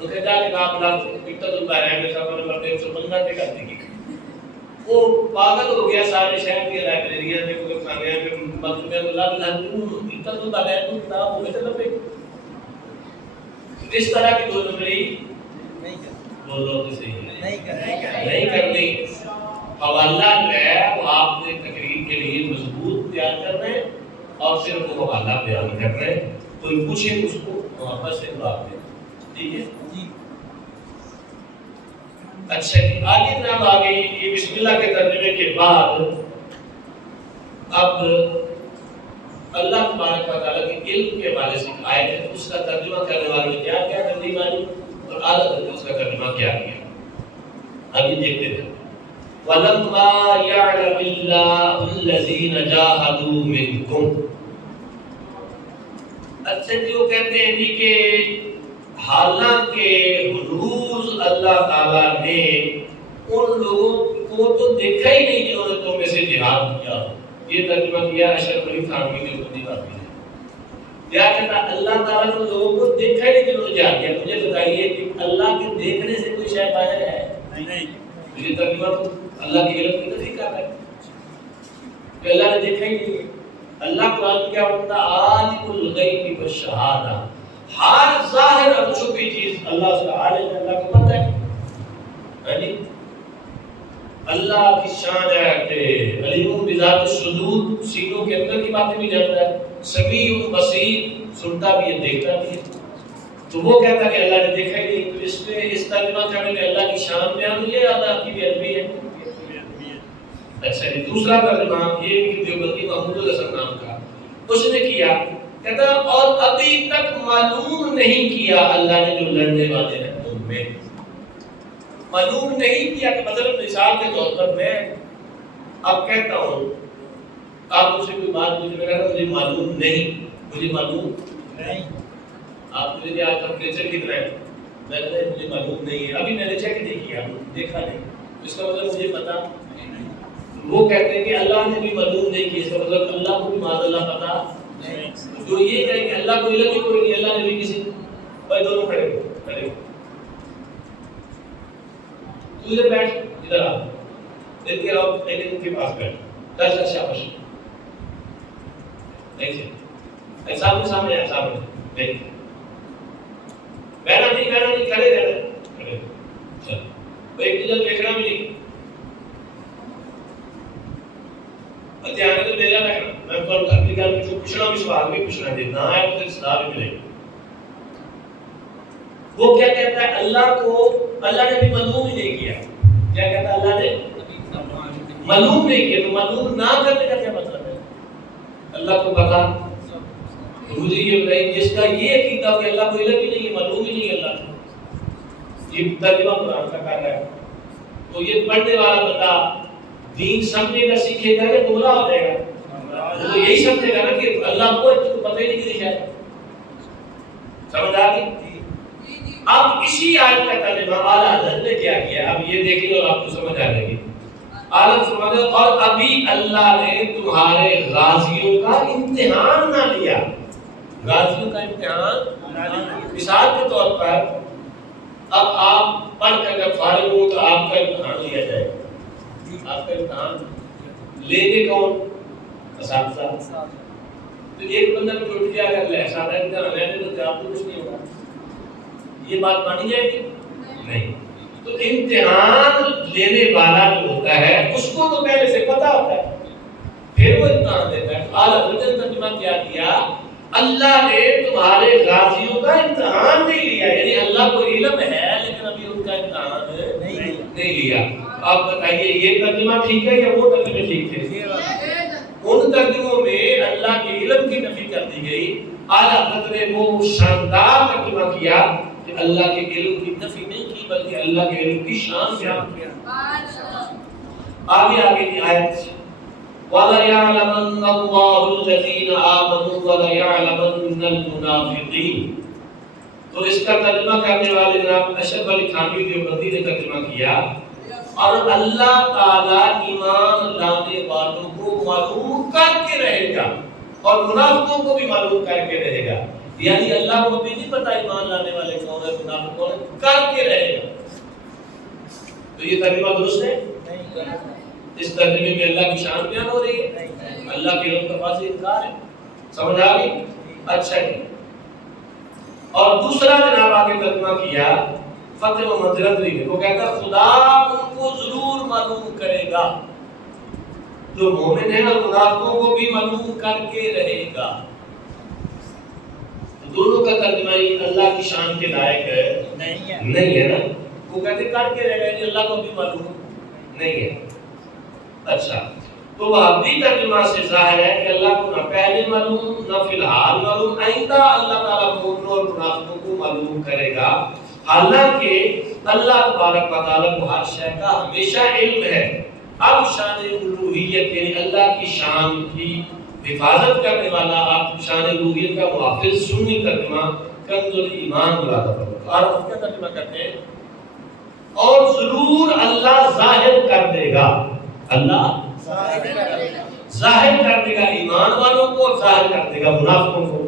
ان کے جا کے آپ لوگ اکتر البارین میں سب پڑھتے ہیں سب بندہ دے کرتے کی وہ پاگل ہو گیا سارے شہر کی لائبریریاں میں کوئی کھانے میں مطلب اللہ بالحق اکتر البارین کو کتاب ہو گئے تھے لبے اس طرح کی دو نمبری بولو تو صحیح ہے نہیں کرنی حوالہ جو ہے وہ آپ نے تقریر کے لیے مضبوط تیار کر رہے ہیں اور صرف وہ حوالہ بیان کر رہے ہیں کوئی پوچھے اس کو واپس سے جواب دیں ٹھیک ہے جی اچھا جی آگے جناب آگے یہ بسم اللہ کے ترجمے کے بعد اب اللہ تبارک و تعالیٰ کے علم کے حوالے سے آیت ہے اس کا ترجمہ کرنے والوں نے کیا کیا کرنی مانی اور اعلیٰ حضرت اس کا ترجمہ کیا کیا ابھی دیکھتے ہیں وَلَمَّا يَعْلَمِ اللَّهُ الَّذِينَ جَاهَدُوا مِنْكُمْ اچھا جی وہ کہتے ہیں جی کہ حالانکہ روز اللہ تعالیٰ نے ان لوگوں کو تو دیکھا ہی نہیں جنہوں نے تم میں سے جہاد کیا یہ ترجمہ کیا اشرف علی تھانوی نے خود ہی بات کی کیا کہتا اللہ تعالیٰ نے لوگوں کو دیکھا ہی نہیں جنہوں نے جہاد کیا مجھے بتائیے کہ اللہ کے دیکھنے سے کوئی شے باہر ہے نہیں یہ ترجمہ تو اللہ کی علم کی نفی کر رہا ہے کہ اللہ نے دیکھا ہی نہیں اللہ قرآن میں کیا بولتا عالم الغیب والشہادہ ہر ظاہر اور چھپی چیز اللہ اس کا عالم ہے اللہ کو پتہ ہے اللہ کی شان ہے کہ علیم بذات الصدور سینوں کے اندر کی باتیں بھی جانتا ہے سمیع بصیر سنتا بھی ہے دیکھتا بھی ہے تو وہ کہتا ہے کہ اللہ نے دیکھا ہی نہیں تو اس میں اس ترجمہ کرنے میں اللہ کی شان بیان ہوئی ہے اللہ کی بھی علمی ہے اچھا جی دوسرا ترجمہ یہ کہ دیوبندی محمود الحسن نام کا اس نے کیا کہتا اور ابھی تک معلوم نہیں کیا اللہ نے جو لڑنے والے ہیں ان میں معلوم نہیں کیا کہ مطلب مثال کے طور پر میں اب کہتا ہوں آپ مجھ سے کوئی بات مجھے کہتا مجھے معلوم نہیں مجھے معلوم نہیں آپ مجھے کیا ٹمپریچر کتنا ہے میں کہتا ہے مجھے معلوم نہیں ہے ابھی میں نے چیک نہیں کیا دیکھا نہیں اس کا مطلب مجھے پتا وہ کہتے ہیں کہ اللہ نے بھی معلوم نہیں کیا اس کا مطلب اللہ کو بھی معاذ اللہ پتا نہیں جو یہ کہیں کہ اللہ کو علم ہی کوئی نہیں اللہ نے بھی کسی بھائی دونوں کھڑے ہو تو ادھر بیٹھ ادھر آ دل کے آؤ ان کے پاس بیٹھ دس شاباش نہیں سامنے آ سامنے نہیں بیٹھا نہیں کھڑے رہنا کھڑے چل ایک دوسرے دیکھنا بھی نہیں دھیان تو لے جانا ہے میں پر اپنی گل میں پوچھنا بھی سوال بھی پوچھنا ہے نہ ہے تو صدا بھی ملے وہ کیا کہتا ہے اللہ کو اللہ نے بھی معلوم ہی نہیں کیا کیا کہتا ہے اللہ نے معلوم نہیں کیا تو معلوم نہ کرنے کا کیا مطلب ہے اللہ کو پتا مجھے یہ بتائیے جس کا یہ عقیدہ کہ اللہ کو علم ہی نہیں ہے معلوم ہی نہیں اللہ کو یہ ترجمہ قرآن کا کر رہا ہے تو یہ پڑھنے والا بندہ دین سمجھے گا سیکھے گا یا گمراہ ہو جائے گا وہ یہی سمجھے گا نا کہ اللہ کو پتہ ہی نہیں کسی شاید سمجھ آ گئی اب اسی آیت کا ترجمہ اعلیٰ حضرت نے کیا کیا اب یہ دیکھیے اور آپ کو سمجھ آ جائے گی اعلیٰ فرماتے اور ابھی اللہ نے تمہارے غازیوں کا امتحان نہ لیا غازیوں کا امتحان نہ لیا مثال کے طور پر اب آپ پڑھ کر جب فارغ ہو تو آپ کا امتحان لیا جائے گا آپ کا امتحان لے گے کون اساتذہ تو ایک بندہ کو چھوٹ کیا اگر اساتذہ امتحان لینے تو جواب تو کچھ نہیں ہوگا یہ بات مانی جائے گی نہیں تو امتحان لینے والا جو ہوتا ہے اس کو تو پہلے سے پتا ہوتا ہے پھر وہ امتحان دیتا ہے اعلیٰ حضرت نے ترجمہ کیا اللہ نے تمہارے غازیوں کا امتحان نہیں لیا یعنی اللہ کو علم ہے لیکن ابھی ان کا امتحان نہیں لیا آپ بتائیے یہ ترجمہ ٹھیک ہے یا وہ ترجمے ٹھیک تھے ان ترجموں میں اللہ کے علم کی نفی کر دی گئی اعلیٰ حضرت نے وہ شاندار ترجمہ کیا کہ اللہ کے علم کی نفی نہیں کی بلکہ اللہ کے علم کی شان بیان کیا آگے کی آیت وَلَيَعْلَمَنَّ اللَّهُ الَّذِينَ آمَنُوا وَلَيَعْلَمَنَّ الْمُنَافِقِينَ تو اس کا ترجمہ کرنے والے جناب اشرف علی تھانوی دیوبندی نے ترجمہ کیا اور اللہ تعالیٰ ایمان لانے والوں کو معلوم کر کے رہے گا اور منافقوں کو بھی معلوم کر کے رہے گا یعنی اللہ کو بھی نہیں پتا ایمان لانے والے کون ہے منافق کون ہے، کر کے رہے گا. تو یہ ترجمہ درست ہے؟ اس ترجمے میں اللہ کی شان بیان ہو رہی ہے، اللہ کے علم کا انکار ہے. سمجھ آ گئی؟ اچھا جی. اور دوسرا جناب آگے ترجمہ کیا فتح و منزلت نے، وہ کہتا ہے خدا ان کو ضرور معلوم کرے گا، جو مومن ہیں اور منافقوں کو بھی معلوم کر کے رہے گا. دونوں کا ترجمہ اللہ کی شان کے لائق ہے نہیں ہے نا. وہ کہتے کر کے رہے گا یعنی اللہ کو بھی معلوم نہیں ہے. اچھا تو وہ بھی ترجمہ سے ظاہر ہے کہ اللہ کو نہ پہلے معلوم نہ فی الحال معلوم، آئندہ اللہ تعالیٰ مومنوں اور منافقوں کو معلوم کرے گا. حالانکہ اللہ تبارک و تعالیٰ کو ہر شے کا ہمیشہ علم ہے. اب شان الوہیت یعنی اللہ کی شان کی حفاظت کرنے والا، آپ شان الوہیت کا محافظ سنی ترجمہ کنز الایمان مراد ہے. اور اس کا ترجمہ کرتے ہیں اور ضرور اللہ ظاہر کر دے گا، اللہ ظاہر کر دے گا ایمان والوں کو اور ظاہر کر دے گا منافقوں کو.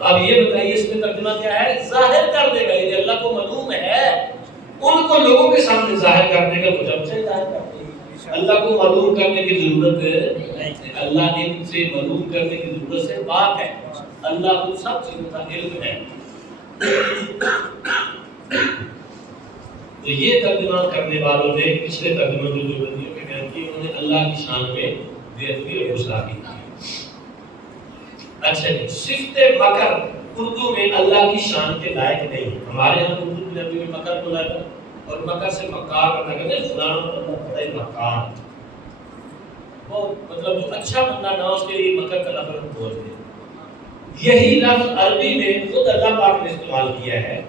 اب یہ بتائیے اس میں ترجمہ کیا ہے؟ ظاہر کر دے گا یعنی اللہ کو معلوم ہے، ان کو لوگوں کے سامنے ظاہر کر دے گا. تو جب سے ظاہر کر دے گا اللہ کو معلوم کرنے کی ضرورت ہے، اللہ ان سے معلوم کرنے کی ضرورت سے پاک ہے، اللہ کو سب چیزوں کا علم ہے. تو یہ ترجمہ کرنے والوں نے پچھلے ترجمے میں جو بندیوں کے بیان کی انہوں نے اللہ کی شان میں بے ادبی اور گستاخی کی. اچھا جی. صفت مکر اردو میں اللہ کی شان کے لائق نہیں. ہمارے یہاں اردو میں نبی میں مکر بولا ہے اور مکر سے مکار کرنا کہتے ہیں خدا بڑا ہی مکار، وہ مطلب جو اچھا بندہ نہ اس کے لیے مکر کا لفظ بولتے ہیں. یہی لفظ عربی میں خود اللہ پاک نے استعمال کیا ہے،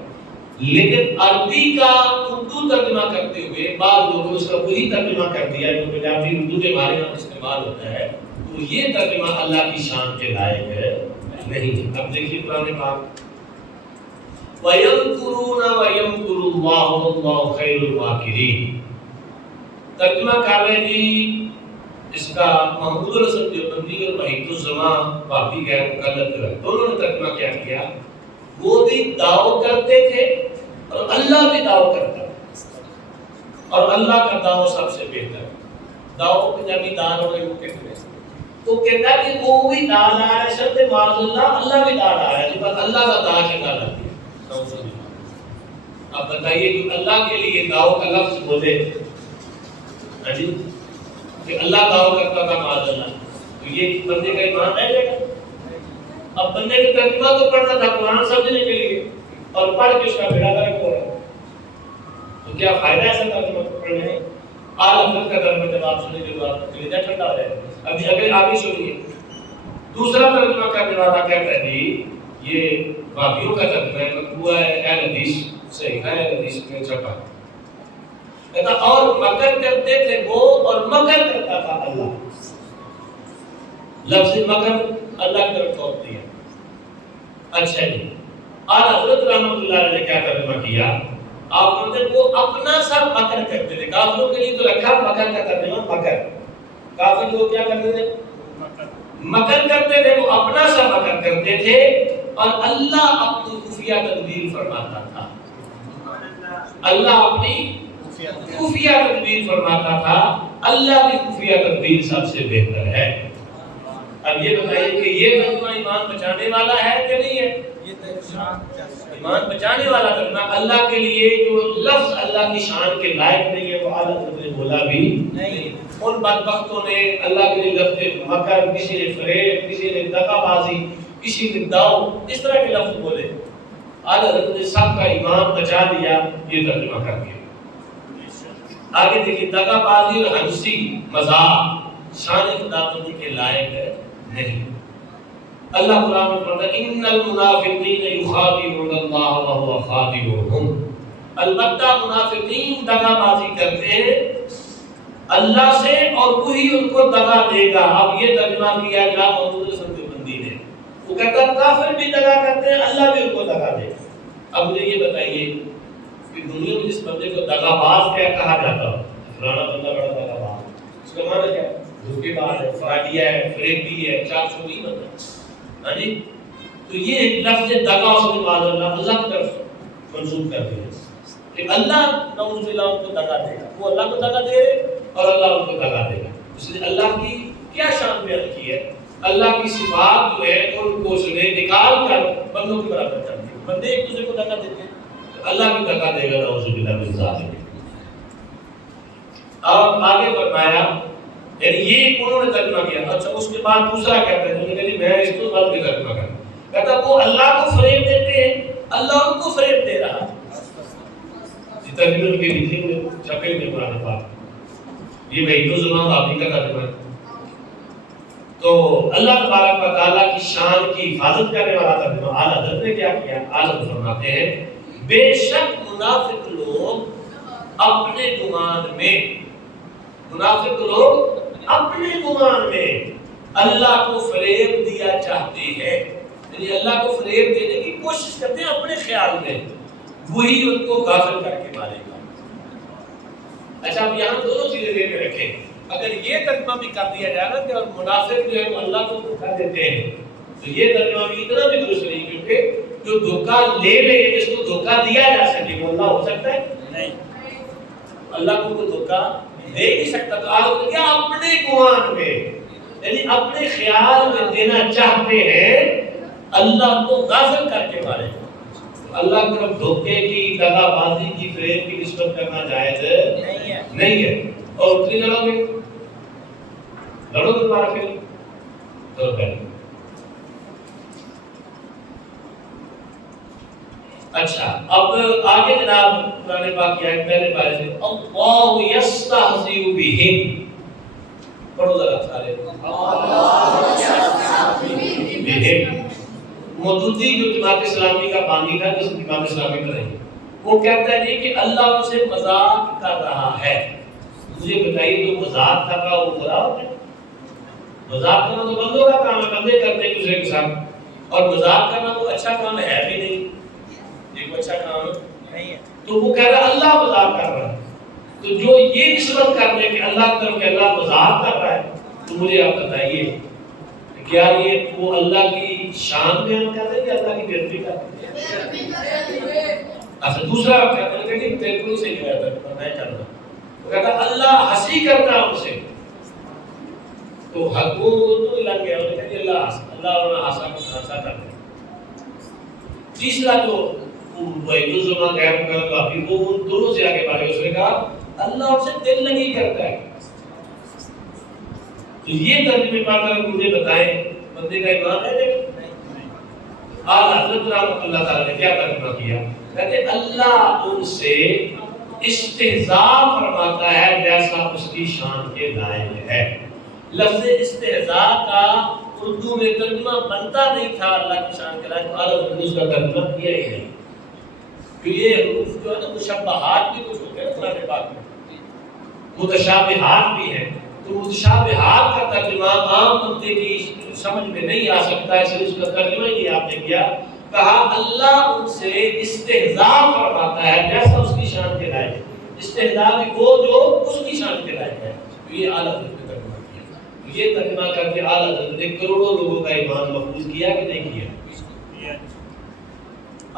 لیکن عربی کا اردو ترجمہ کرتے ہوئے بعض لوگوں نے اس کا وہی ترجمہ کر دیا جو پنجابی اردو کے ہمارے یہاں استعمال ہوتا ہے. تو یہ ترجمہ اللہ کی شان کے لائق ہے نہیں. اب دیکھیے قرآن پاک وَيَمْكُرُونَ وَيَمْكُرُ اللَّهُ وَاللَّهُ خَيْرُ الْمَاكِرِينَ. ترجمہ کر رہے جی اس کا محمود الحسن دیوبندی اور وحید الزمان باقی غیر مقلد دونوں نے ترجمہ کیا کیا. وہ بھی دعویٰ کرتے تھے اور اللہ بھی دعویٰ کرتا ہے اور اللہ کا دعویٰ سب سے بہتر ہے. دعویٰ پنجابی دار ہو گئے وہ کہتے ہیں تو کہتا ہے کہ وہ بھی دعا لا رہا ہے شرط معاذ اللہ بھی دعا لا رہا ہے جب اللہ کا دعا کے دعا لاتی ہے. اب بتائیے کہ اللہ کے لیے دعویٰ کا لفظ بولے جی کہ اللہ دعویٰ کرتا تھا معاذ اللہ، تو یہ بندے کا ایمان رہ جائے گا. اب بندے نے ترجمہ تو پڑھنا تھا قرآن سمجھنے کے لیے اور پڑھ کے اس کا بیڑا غرق ہو رہا ہے، تو کیا فائدہ ہے ایسا ترجمہ پڑھنے میں؟ حضرت کا ترجمہ جب آپ سنیں گے تو آپ کا کلیجہ ٹھنڈا ہو جائے گا. ابھی اگر آگے سنیے دوسرا ترجمہ کرنے والا کہتا ہے جی یہ بابیوں کا ترجمہ ہے، مطبوع ہے اہل حدیث صحیح ہے، اہل حدیث میں چھپا کہتا اور مکر کرتے تھے وہ اور مکر کرتا تھا اللہ. لفظ مکر اللہ کی طرف توڑ دیا. اچھا جی. اور حضرت رحمۃ اللہ علیہ نے کیا ترجمہ کیا؟ آپ نے وہ اپنا سا مکر کرتے تھے. کافروں کے لیے تو رکھا مکر کا ترجمہ مکر. کافر لوگ کیا کرتے تھے؟ مکر کرتے تھے، وہ اپنا سا مکر کرتے تھے اور اللہ اپنی خفیہ تدبیر فرماتا تھا. اللہ اپنی خفیہ تدبیر فرماتا تھا. اللہ کی خفیہ تدبیر سب سے بہتر ہے. اب یہ بتائیے کہ یہ ترجمہ ایمان بچانے والا ہے کہ نہیں ہے؟ ایمان بچانے والا ترجمہ. اللہ کے لیے جو لفظ اللہ کی شان کے لائق نہیں ہے وہ اعلیٰ حضرت نے بولا بھی نہیں. ان بدبختوں نے اللہ کے لیے لفظ مکر، کسی نے فریب، کسی نے دغا بازی، کسی نے داؤ، اس طرح کے لفظ بولے. اعلیٰ حضرت نے سب کا ایمان بچا دیا، یہ ترجمہ کر دیا. آگے دیکھیے دغا بازی اور ہنسی مذاق شان خداوندی کے لائق ہے نہیں. اللہ قرآن میں فرماتا ہے ان المنافقین یخادعون اللہ وهو خادعهم. البتہ منافقین دغا بازی کرتے ہیں اللہ سے اور وہی ان کو دغا دے گا. اب یہ ترجمہ کیا جناب محمود الحسن دیوبندی نے. وہ کہتا ہے کافر بھی دغا کرتے ہیں اللہ بھی ان کو دغا دے گا. اب مجھے یہ بتائیے کہ دنیا میں جس بندے کو دغا باز کیا کہا جاتا ہے، فلانا بندہ بڑا دغا باز، اس کا معنی کیا ہے؟ دھوکے باز ہے، فراڈیا ہے، فریبی ہے، چار چوبی بندہ. ہاں جی تو یہ لفظ دغا اس نے معاذ اللہ اللہ کی طرف منسوب کر دیا کہ اللہ نعوذ باللہ ان کو دغا دے گا، وہ اللہ کو دغا دے اور اللہ ان کو دغا دے گا. اس لیے اللہ کی کیا شان بیان کی ہے، اللہ کی صفات جو ہے ان کو اس نے نکال کر بندوں کے برابر کر دی. بندے ایک دوسرے کو دغا دیتے ہیں، اللہ بھی دغا دے گا نعوذ باللہ من ذالک. اور آگے فرمایا یعنی یہ انہوں نے ترجمہ کیا. اچھا اس کے بعد دوسرا کہتا ہے، انہوں نے کہا میں اس کو بعد بھی ترجمہ کروں. کہتا وہ اللہ کو فریب دیتے ہیں، اللہ ان کو فریب دے رہا ہے. ترجمے کے نیچے میں چھپے ہوئے قرآن پاک، یہ وحید الزمان بابی کا ترجمہ ہے. تو اللہ تبارک و تعالیٰ کی شان کی حفاظت کرنے والا ترجمہ اعلیٰ حضرت نے کیا کیا؟ اعلیٰ حضرت فرماتے ہیں بے شک منافق لوگ اپنے گمان میں، منافق لوگ اپنے گمان میں اللہ کو فریب دیا چاہتے ہیں، یعنی اللہ کو فریب دینے کی کوشش کرتے ہیں اپنے خیال میں، وہی ان کو غافل کر کے مارے گا. اچھا اب یہاں دونوں چیزیں ذہن میں رکھیں. اگر یہ ترجمہ بھی کر دیا جائے نا کہ اور منافق جو ہے وہ اللہ کو دھوکہ دیتے ہیں، تو یہ ترجمہ بھی اتنا بھی درست نہیں، کیونکہ جو دھوکہ لے لے جس کو دھوکہ دیا جا سکے وہ اللہ ہو سکتا ہے نہیں. اللہ کو کوئی دھوکہ دے نہیں سکتا. تو آپ کیا اپنے گمان میں یعنی اپنے خیال میں دینا چاہتے ہیں، اللہ کو غافل کر کے مارے گا. اللہ کو دھوکے کی، دغا بازی کی، فریب کی نسبت کرنا جائز نہیں ہے. اور اتنی لڑو گے تمہارا پھر تو پہلے. اچھا اب آگے جناب قرآن پاک کی آیت پہلے پارے سے اللہ یستہزئ بہم، پڑھو ذرا سارے اللہ یستہزئ بہم. مودودی جو جماعت اسلامی کا بانی تھا، جس جماعت اسلامی کا نہیں، وہ کہتا ہے کہ اللہ ان سے مذاق کر رہا ہے. مجھے بتائیے جو مذاق کر رہا وہ برا ہوتا ہے؟ مذاق کرنا تو بندوں کا کام ہے، بندے کرتے ہیں دوسرے کے ساتھ، اور مذاق کرنا تو اچھا کام ہے بھی نہیں، یہ کوئی اچھا کام نہیں ہے. تو وہ کہہ رہا ہے اللہ مذاق کر رہا ہے. تو جو یہ نسبت کر دے کہ اللہ کرو کہ اللہ مذاق کر رہا ہے، تو مجھے آپ بتائیے کیا یہ وہ اللہ کی شان بیان کر رہے ہیں کہ اللہ کی بےعزتی کر رہے ہیں؟ اچھا دوسرا کہتا ہے کہ بالکل صحیح کہتا ہے، میں کرنا وہ کہتا ہے اللہ ہنسی کرتا ان سے. تو حق وہ تو لگ گیا، انہوں نے کہا اللہ انہوں نے ہنسا کر دیا. تیسرا جو وحید الزمان غیر مقرر کافی وہ ان دونوں سے آگے بڑھے، اس نے کہا اللہ ان سے دل لگی کرتا ہے. تو یہ ترجمے پاک اگر مجھے بتائیں بندے کا ایمان ہے نہیں. اعلیٰ حضرت رحمۃ اللہ تعالیٰ نے کیا ترجمہ کیا؟ کہتے اللہ ان سے استہزاء فرماتا ہے جیسا اس کی شان کے لائق ہے. لفظ استہزاء کا اردو میں ترجمہ بنتا نہیں تھا اللہ کی شان کے لائق، اعلیٰ حضرت نے اس کا ترجمہ کیا ہی نہیں. یہ حروف جو ہے نا مشبہات بھی کچھ ہوتے ہیں قرآن پاک میں، متشابہات بھی ہیں. تو متشابہات کا ترجمہ عام بندے کی سمجھ میں نہیں آ سکتا ہے، اس لیے اس کا ترجمہ ہی نہیں آپ نے کیا. کہا اللہ ان سے استہزاء فرماتا ہے جیسا اس کی شان کے لائق ہے. استہزاء بھی وہ جو اس کی شان کے لائق ہے. تو یہ اعلیٰ حضرت نے ترجمہ کیا. یہ ترجمہ کر کے اعلیٰ حضرت نے کروڑوں لوگوں کا ایمان محفوظ کیا کہ نہیں کیا؟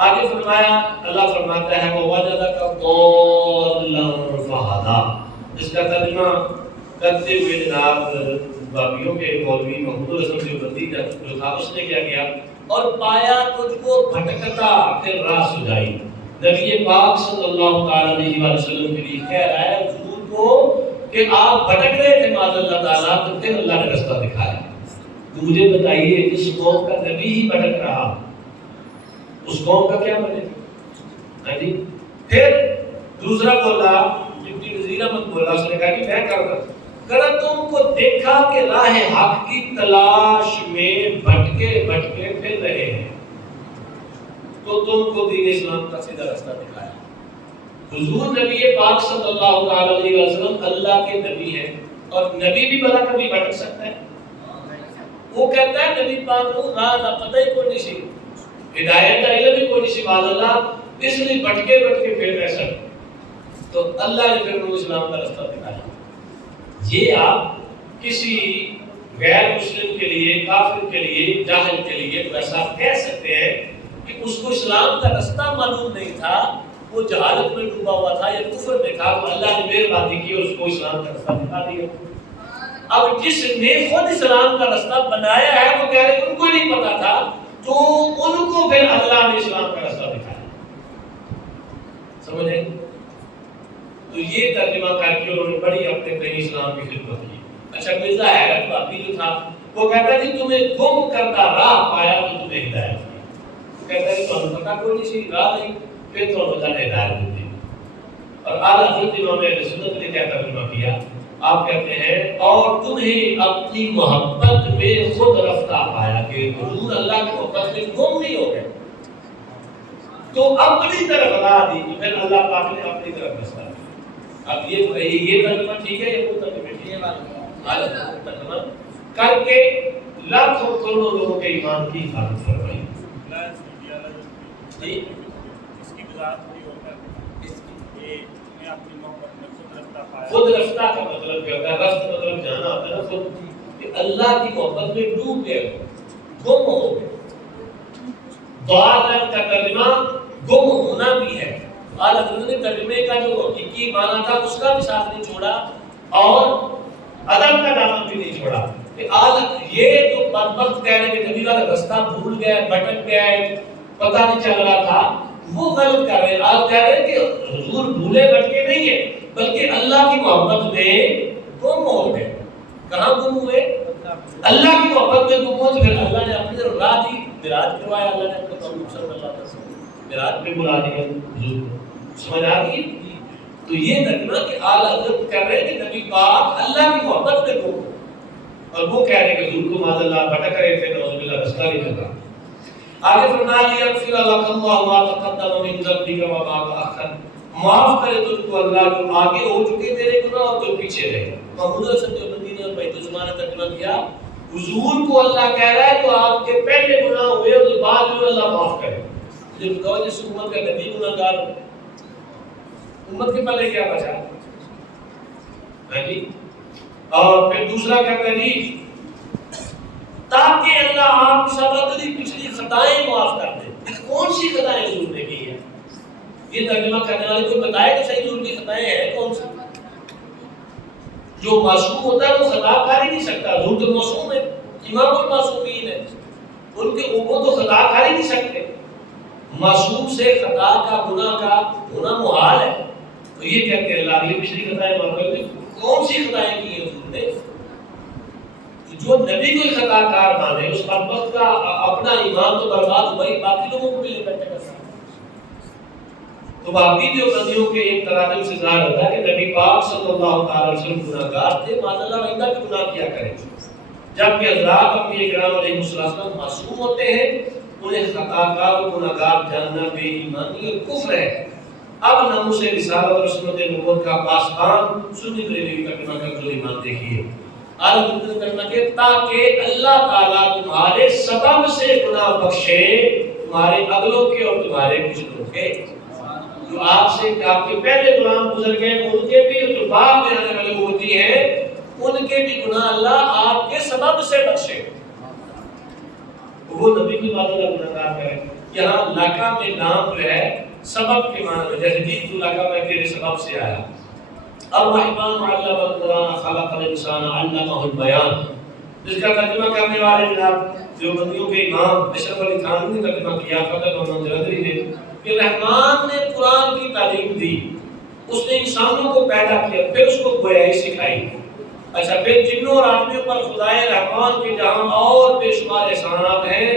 آگے فرمایا اللہ فرماتا ہے وَوَجَدَكَ ضَالًّا فَهَدَىٰ. اس کا ترجمہ کرتے ہوئے جناب بابیوں کے مولوی محمود الحسن دیوبندی جو تھا اس نے کیا کیا؟ اور پایا تجھ کو بھٹکتا پھر راہ سجائی. نبی پاک صلی اللہ تعالی علیہ وسلم کے لیے کہہ رہا ہے حضور کو کہ آپ بھٹک رہے تھے معاذ اللہ تعالیٰ، تو پھر اللہ نے رستہ دکھایا. تو مجھے بتائیے جس قوم کا نبی ہی بھٹک رہا اس قوم کا کیا بنے؟ ہاں جی. پھر دوسرا بولا ڈپٹی وزیر احمد بولا، اس نے کہا کہ میں کر رہا اگر تم کو دیکھا کہ راہ حق کی تلاش میں بھٹکے بھٹکے پھر رہے ہیں تو تم کو دین اسلام کا سیدھا راستہ دکھایا. حضور نبی پاک صلی اللہ تعالی علیہ وسلم اللہ کے نبی ہیں، اور نبی بھی بھلا کبھی بھٹک سکتا ہے؟ وہ کہتا ہے نبی پاک کو راہ نہ پتہ ہی کوئی نہیں سی، ہدایت کا علم ہی کوئی نہیں سی معاذ اللہ، اس لیے بھٹکے بھٹکے پھر رہ سکتے. تو اللہ نے پھر اسلام کا راستہ دکھایا. یہ آپ کسی غیر مسلم کے لیے، کافر کے لیے، جاہل کے لیے تو ایسا کہہ سکتے ہیں کہ اس کو اسلام کا رستہ معلوم نہیں تھا، وہ جہالت میں ڈوبا ہوا تھا یا کفر میں تھا، تو اللہ نے مہربانی کی اور اس کو اسلام کا رستہ دکھا دیا۔ اب جس نے خود اسلام کا رستہ بنایا ہے وہ کہہ رہے ان کو نہیں پتا تھا، تو ان کو پھر اللہ نے اسلام کا رستہ دکھایا۔ سمجھے؟ تو یہ ترجمہ کر کے انہوں نے بڑی اپنے دین اسلام کی خدمت کی۔ اچھا مرزا حیرت بابی جو تھا وہ کہتا جی تمہیں گم کرتا راہ پایا تو تمہیں ہدایت دی۔ وہ کہتا ہے تمہیں پتا کوئی نہیں سی راہ نہیں، پھر تو اللہ نے ہدایت دی۔ اور اعلیٰ حضرت امام اہل سنت نے کیا ترجمہ کیا؟ آپ کہتے ہیں اور تمہیں اپنی محبت میں خود رفتہ پایا کہ حضور اللہ کی محبت میں گم نہیں ہو گئے، تو اپنی طرف راہ دی، تو پھر اللہ پاک نے اپنی طرف رستہ دیا۔ اب یہ ترجمہ ٹھیک ہے یا وہ ترجمہ ٹھیک ہے؟ ترجمہ کر کے لاکھوں کروڑوں لوگوں کے ایمان کی حفاظت فرمائی۔ اس کی وضاحت بھی ہوتا ہے، اس کی میں اپنی محبت میں خود رفتہ پایا۔ خود رفتہ کا مطلب کیا ہوتا ہے؟ رفت مطلب جانا ہوتا ہے نا، خود کہ اللہ کی محبت میں ڈوب گئے، گم ہو گئے۔ ضالن کا ترجمہ گم ہونا بھی ہے۔ اعلیٰ حضرت نے ترجمے کا جو حقیقی معنی تھا اس کا بھی ساتھ نہیں چھوڑا اور ادب کا نام بھی نہیں چھوڑا کہ یہ جو بدبخت کہہ رہے کہ نبی والا رستہ بھول گئے، بھٹک گئے، پتہ نہیں چل رہا تھا، وہ غلط کر رہے ہیں۔ آپ کہہ رہے ہیں کہ حضور بھولے بھٹکے نہیں ہیں بلکہ اللہ کی محبت میں گم ہو گئے۔ کہاں گم ہوئے؟ اللہ کی محبت میں گم ہو، تو پھر اللہ نے اپنی طرف راہ دی، معراج کروایا اللہ نے اپنے محبوب صلی اللہ علیہ وسلم، معراج پہ بلا دیا حضور کو۔ سمجھ آ گئی؟ تو یہ ترجمہ کہ اعلیٰ حضرت کر رہے ہیں کہ نبی پاک اللہ کی محبت میں گم ہو، اور وہ کہہ رہے ہیں کہ حضور کو معاذ اللہ بھٹک رہے تھے، نعوذ باللہ رستہ نہیں چلا۔ آگے فرما لیا اغفر لک اللہ ما تقدم من ذنبک وما تأخر، معاف کرے تجھ کو اللہ جو آگے ہو چکے تیرے گناہ اور جو پیچھے رہے۔ محمود حسن دیوبندی نے اور بیت الزمان نے ترجمہ کیا حضور کو اللہ کہہ رہا ہے جو آپ کے پہلے گناہ ہوئے اور بعد میں اللہ معاف کرے۔ مجھے بتاؤ جس امت کا نبی گناہ گار ہو، امت کے پہلے کیا بچا؟ جی اور پھر دوسرا کہتا ہے جی تاکہ اللہ آپ کی سب اگلی پچھلی خطائیں معاف کر دے۔ کون سی خطائیں حضور نے کی ہیں؟ یہ ترجمہ کرنے والے کو بتائے کہ صحیح حضور کی خطائیں ہیں کون سی؟ جو معصوم ہوتا ہے وہ خطا کر ہی نہیں سکتا، حضور تو معصوم ہے، امام المعصومین ہے، ان کے وہ تو خطا کر ہی نہیں سکتے۔ معصوم سے خطا کا گناہ کا ہونا محال ہے، تو یہ کہتے ہیں اللہ اگلی پچھلی خطائیں معاف کر دے۔ کون سی خطائیں کی ہیں حضور نے؟ جو نبی کو خطا کار مانے اس بدبخت کا اپنا ایمان تو برباد ہوا ہی، باقی لوگوں کو بھی لے بیٹھے گا۔ تو باقی جو بندیوں کے ایک تراجم سے ظاہر ہوتا ہے کہ نبی پاک صلی اللہ تعالی علیہ وسلم گناہ گار تھے، معاذ اللہ آئندہ بھی گناہ کیا کریں، جبکہ حضرات انبیاء کرام علیہ السلام معصوم ہوتے ہیں، انہیں خطا کار اور گناہ گار جاننا بے ایمانی اور کفر ہے۔ اب ناموس رسالت اور سنت نبوت کا پاسبان سنی بریلوی کا ترجمہ کر جو ایمان دیکھیے آلہ کرنا کہ تاکہ اللہ تعالیٰ تمہارے سبب سے گناہ بخشے، تمہارے اگلوں کے اور تمہارے پچھلوں کے۔ جو آپ سے آپ کے پہلے غلام گزر گئے ان کے بھی، جو بعد میں آنے والے ہوتی ہیں ان کے بھی گناہ اللہ آپ کے سبب سے بخشے۔ وہ نبی کی بات اللہ گناہ گار ہے۔ یہاں لکا میں نام جو ہے سبب کے معنی میں، جیسے جی تو لکا میں تیرے سبب سے آیا۔ الرحمن علم القرآن خلق الانسان علمہ البیان، اس کا ترجمہ کرنے والے جناب دیوبندیوں کے امام اشرف علی تھانوی نے ترجمہ کیا، فتح محمد جلندری نے، کہ رحمان نے قرآن کی تعلیم دی، اس نے انسانوں کو پیدا کیا، پھر اس کو گویائی سکھائی۔ اچھا پھر جنوں اور آدمیوں پر خدائے رحمان کے جہاں اور بے شمار احسانات ہیں،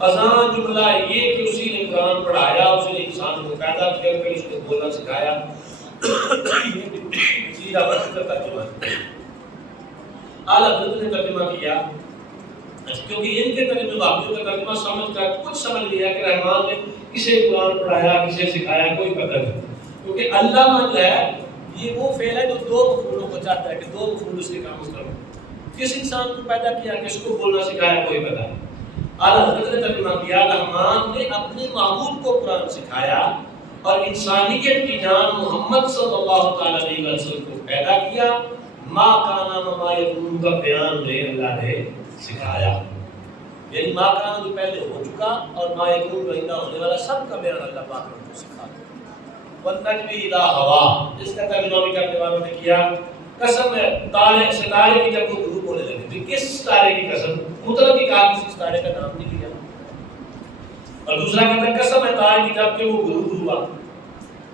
ازاں جملہ یہ کہ اسی نے قرآن پڑھایا، اسی نے انسان کو پیدا کیا، پھر اس کو بولنا سکھایا۔ سیدھا وقت کا ترجمہ اعلیٰ حضرت نے ترجمہ کیا، کیونکہ ان کے ترجمے باقیوں کا ترجمہ سمجھ کر کچھ سمجھ لیا کہ رحمان نے کسے قرآن پڑھایا، کسے سکھایا، کوئی پتہ نہیں، کیونکہ اللہ جو ہے یہ وہ فعل ہے جو دو مفعولوں کو چاہتا ہے کہ دو مفعول اس کے کام کرو۔ کس انسان کو پیدا کیا، کس کو بولنا سکھایا، کوئی پتہ نہیں۔ اعلیٰ حضرت نے ترجمہ کیا رحمان نے اپنے معبود کو قرآن سکھایا اور انسانیت کی جان محمد صلی اللہ تعالی علیہ وسلم کو پیدا کیا، ما کانا وما یکون کا بیان میں اللہ نے سکھایا، یعنی ما کانا جو پہلے ہو چکا اور ما یکون جو آئندہ ہونے والا سب کا بیان اللہ پاک نے ان کو سکھایا۔ والنجم اذا ہوا، اس کا ترجمہ بھی کرنے والوں نے کیا قسم ہے تارے ستارے کی جب وہ غروب ہونے لگے تو کس تارے کی قسم، مطلب کی کہا کسی تارے کا نام نہیں لیا، اور دوسرا کہتا ہے قسم ہے تارے کی جب کہ وہ غروب ہوا،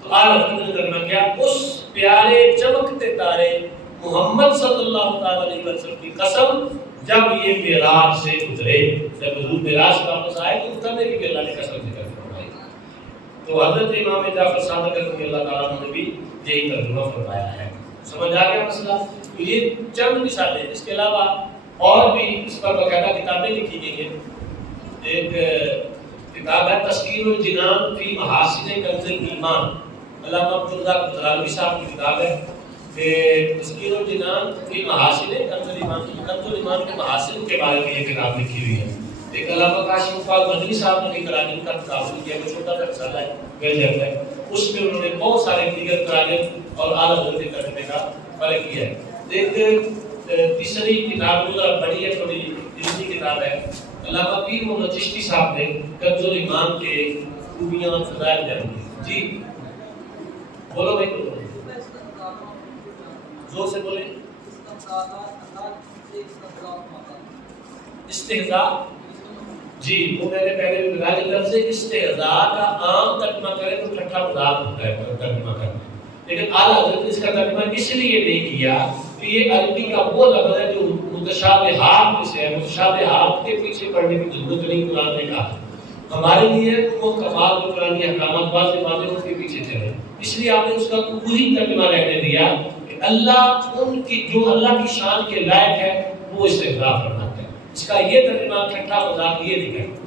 تو اعلیٰ حضرت نے ترجمہ کیا اس پیارے چمکتے تارے محمد صلی اللہ علیہ وسلم کی قسم جب یہ معراج سے اترے، جب حضور معراج سے واپس آئے تو اترنے کی بھی اللہ نے قسم ذکر فرمائی۔ تو حضرت امام جعفر صادق رضی اللہ تعالیٰ عنہ نے بھی یہی ترجمہ فرمایا ہے۔ سمجھ آ گیا مسئلہ؟ تو یہ چند مثالیں، اس کے علاوہ اور بھی اس پر باقاعدہ کتابیں لکھی گئی ہیں۔ ایک کتاب ہے تسکین الجنان فی محاسن کنز الایمان، علامہ عبدالرزاق بطرالوی صاحب کی کتاب ہے کہ تسکین الجنان فی محاسن کنز الایمان، کنز الایمان کے محاسن کے بارے میں یہ کتاب لکھی ہوئی ہے۔ ایک علامہ کاشف اقبال مدنی صاحب نے تراجم کا تقابل کیا، وہ چھوٹا سا رسالہ ہے ویل ہے، اس میں انہوں نے بہت سارے دیگر تراجم اور اعلیٰ حضرت کے ترجمے کا فرق کیا ہے۔ ایک تیسری کتاب جو ذرا بڑی ہے، تھوڑی علمی کتاب ہے، علامہ پیر محمد چشتی صاحب نے کنز الایمان کے خوبیاں اور فضائل بیان کی۔ جی بولو بھائی، بولو زور سے بولیں۔ استہزاء، جی وہ میں نے پہلے بھی بتایا لفظ استہزاء کا عام ترجمہ کریں تو ٹھٹا مذاق ہوتا ہے ترجمہ کرنا، لیکن اعلیٰ حضرت نے اس کا ترجمہ اس لیے نہیں کیا کہ یہ عربی کا وہ لفظ ہے جو متشابہات میں سے ہے، متشابہات کے پیچھے پڑھنے کی ضرورت نہیں قرآن نے کہا، ہمارے لیے وہ کمال جو قرآنی احکامات واضح واضح ان کے پیچھے چلے، اس لیے آپ نے اس کا وہی ترجمہ رہنے دیا کہ اللہ ان کی جو اللہ کی شان کے لائق ہے وہ استغفار فرماتا ہے۔ اس کا یہ ترجمہ ٹھٹا مذاق یہ نہیں کرتا۔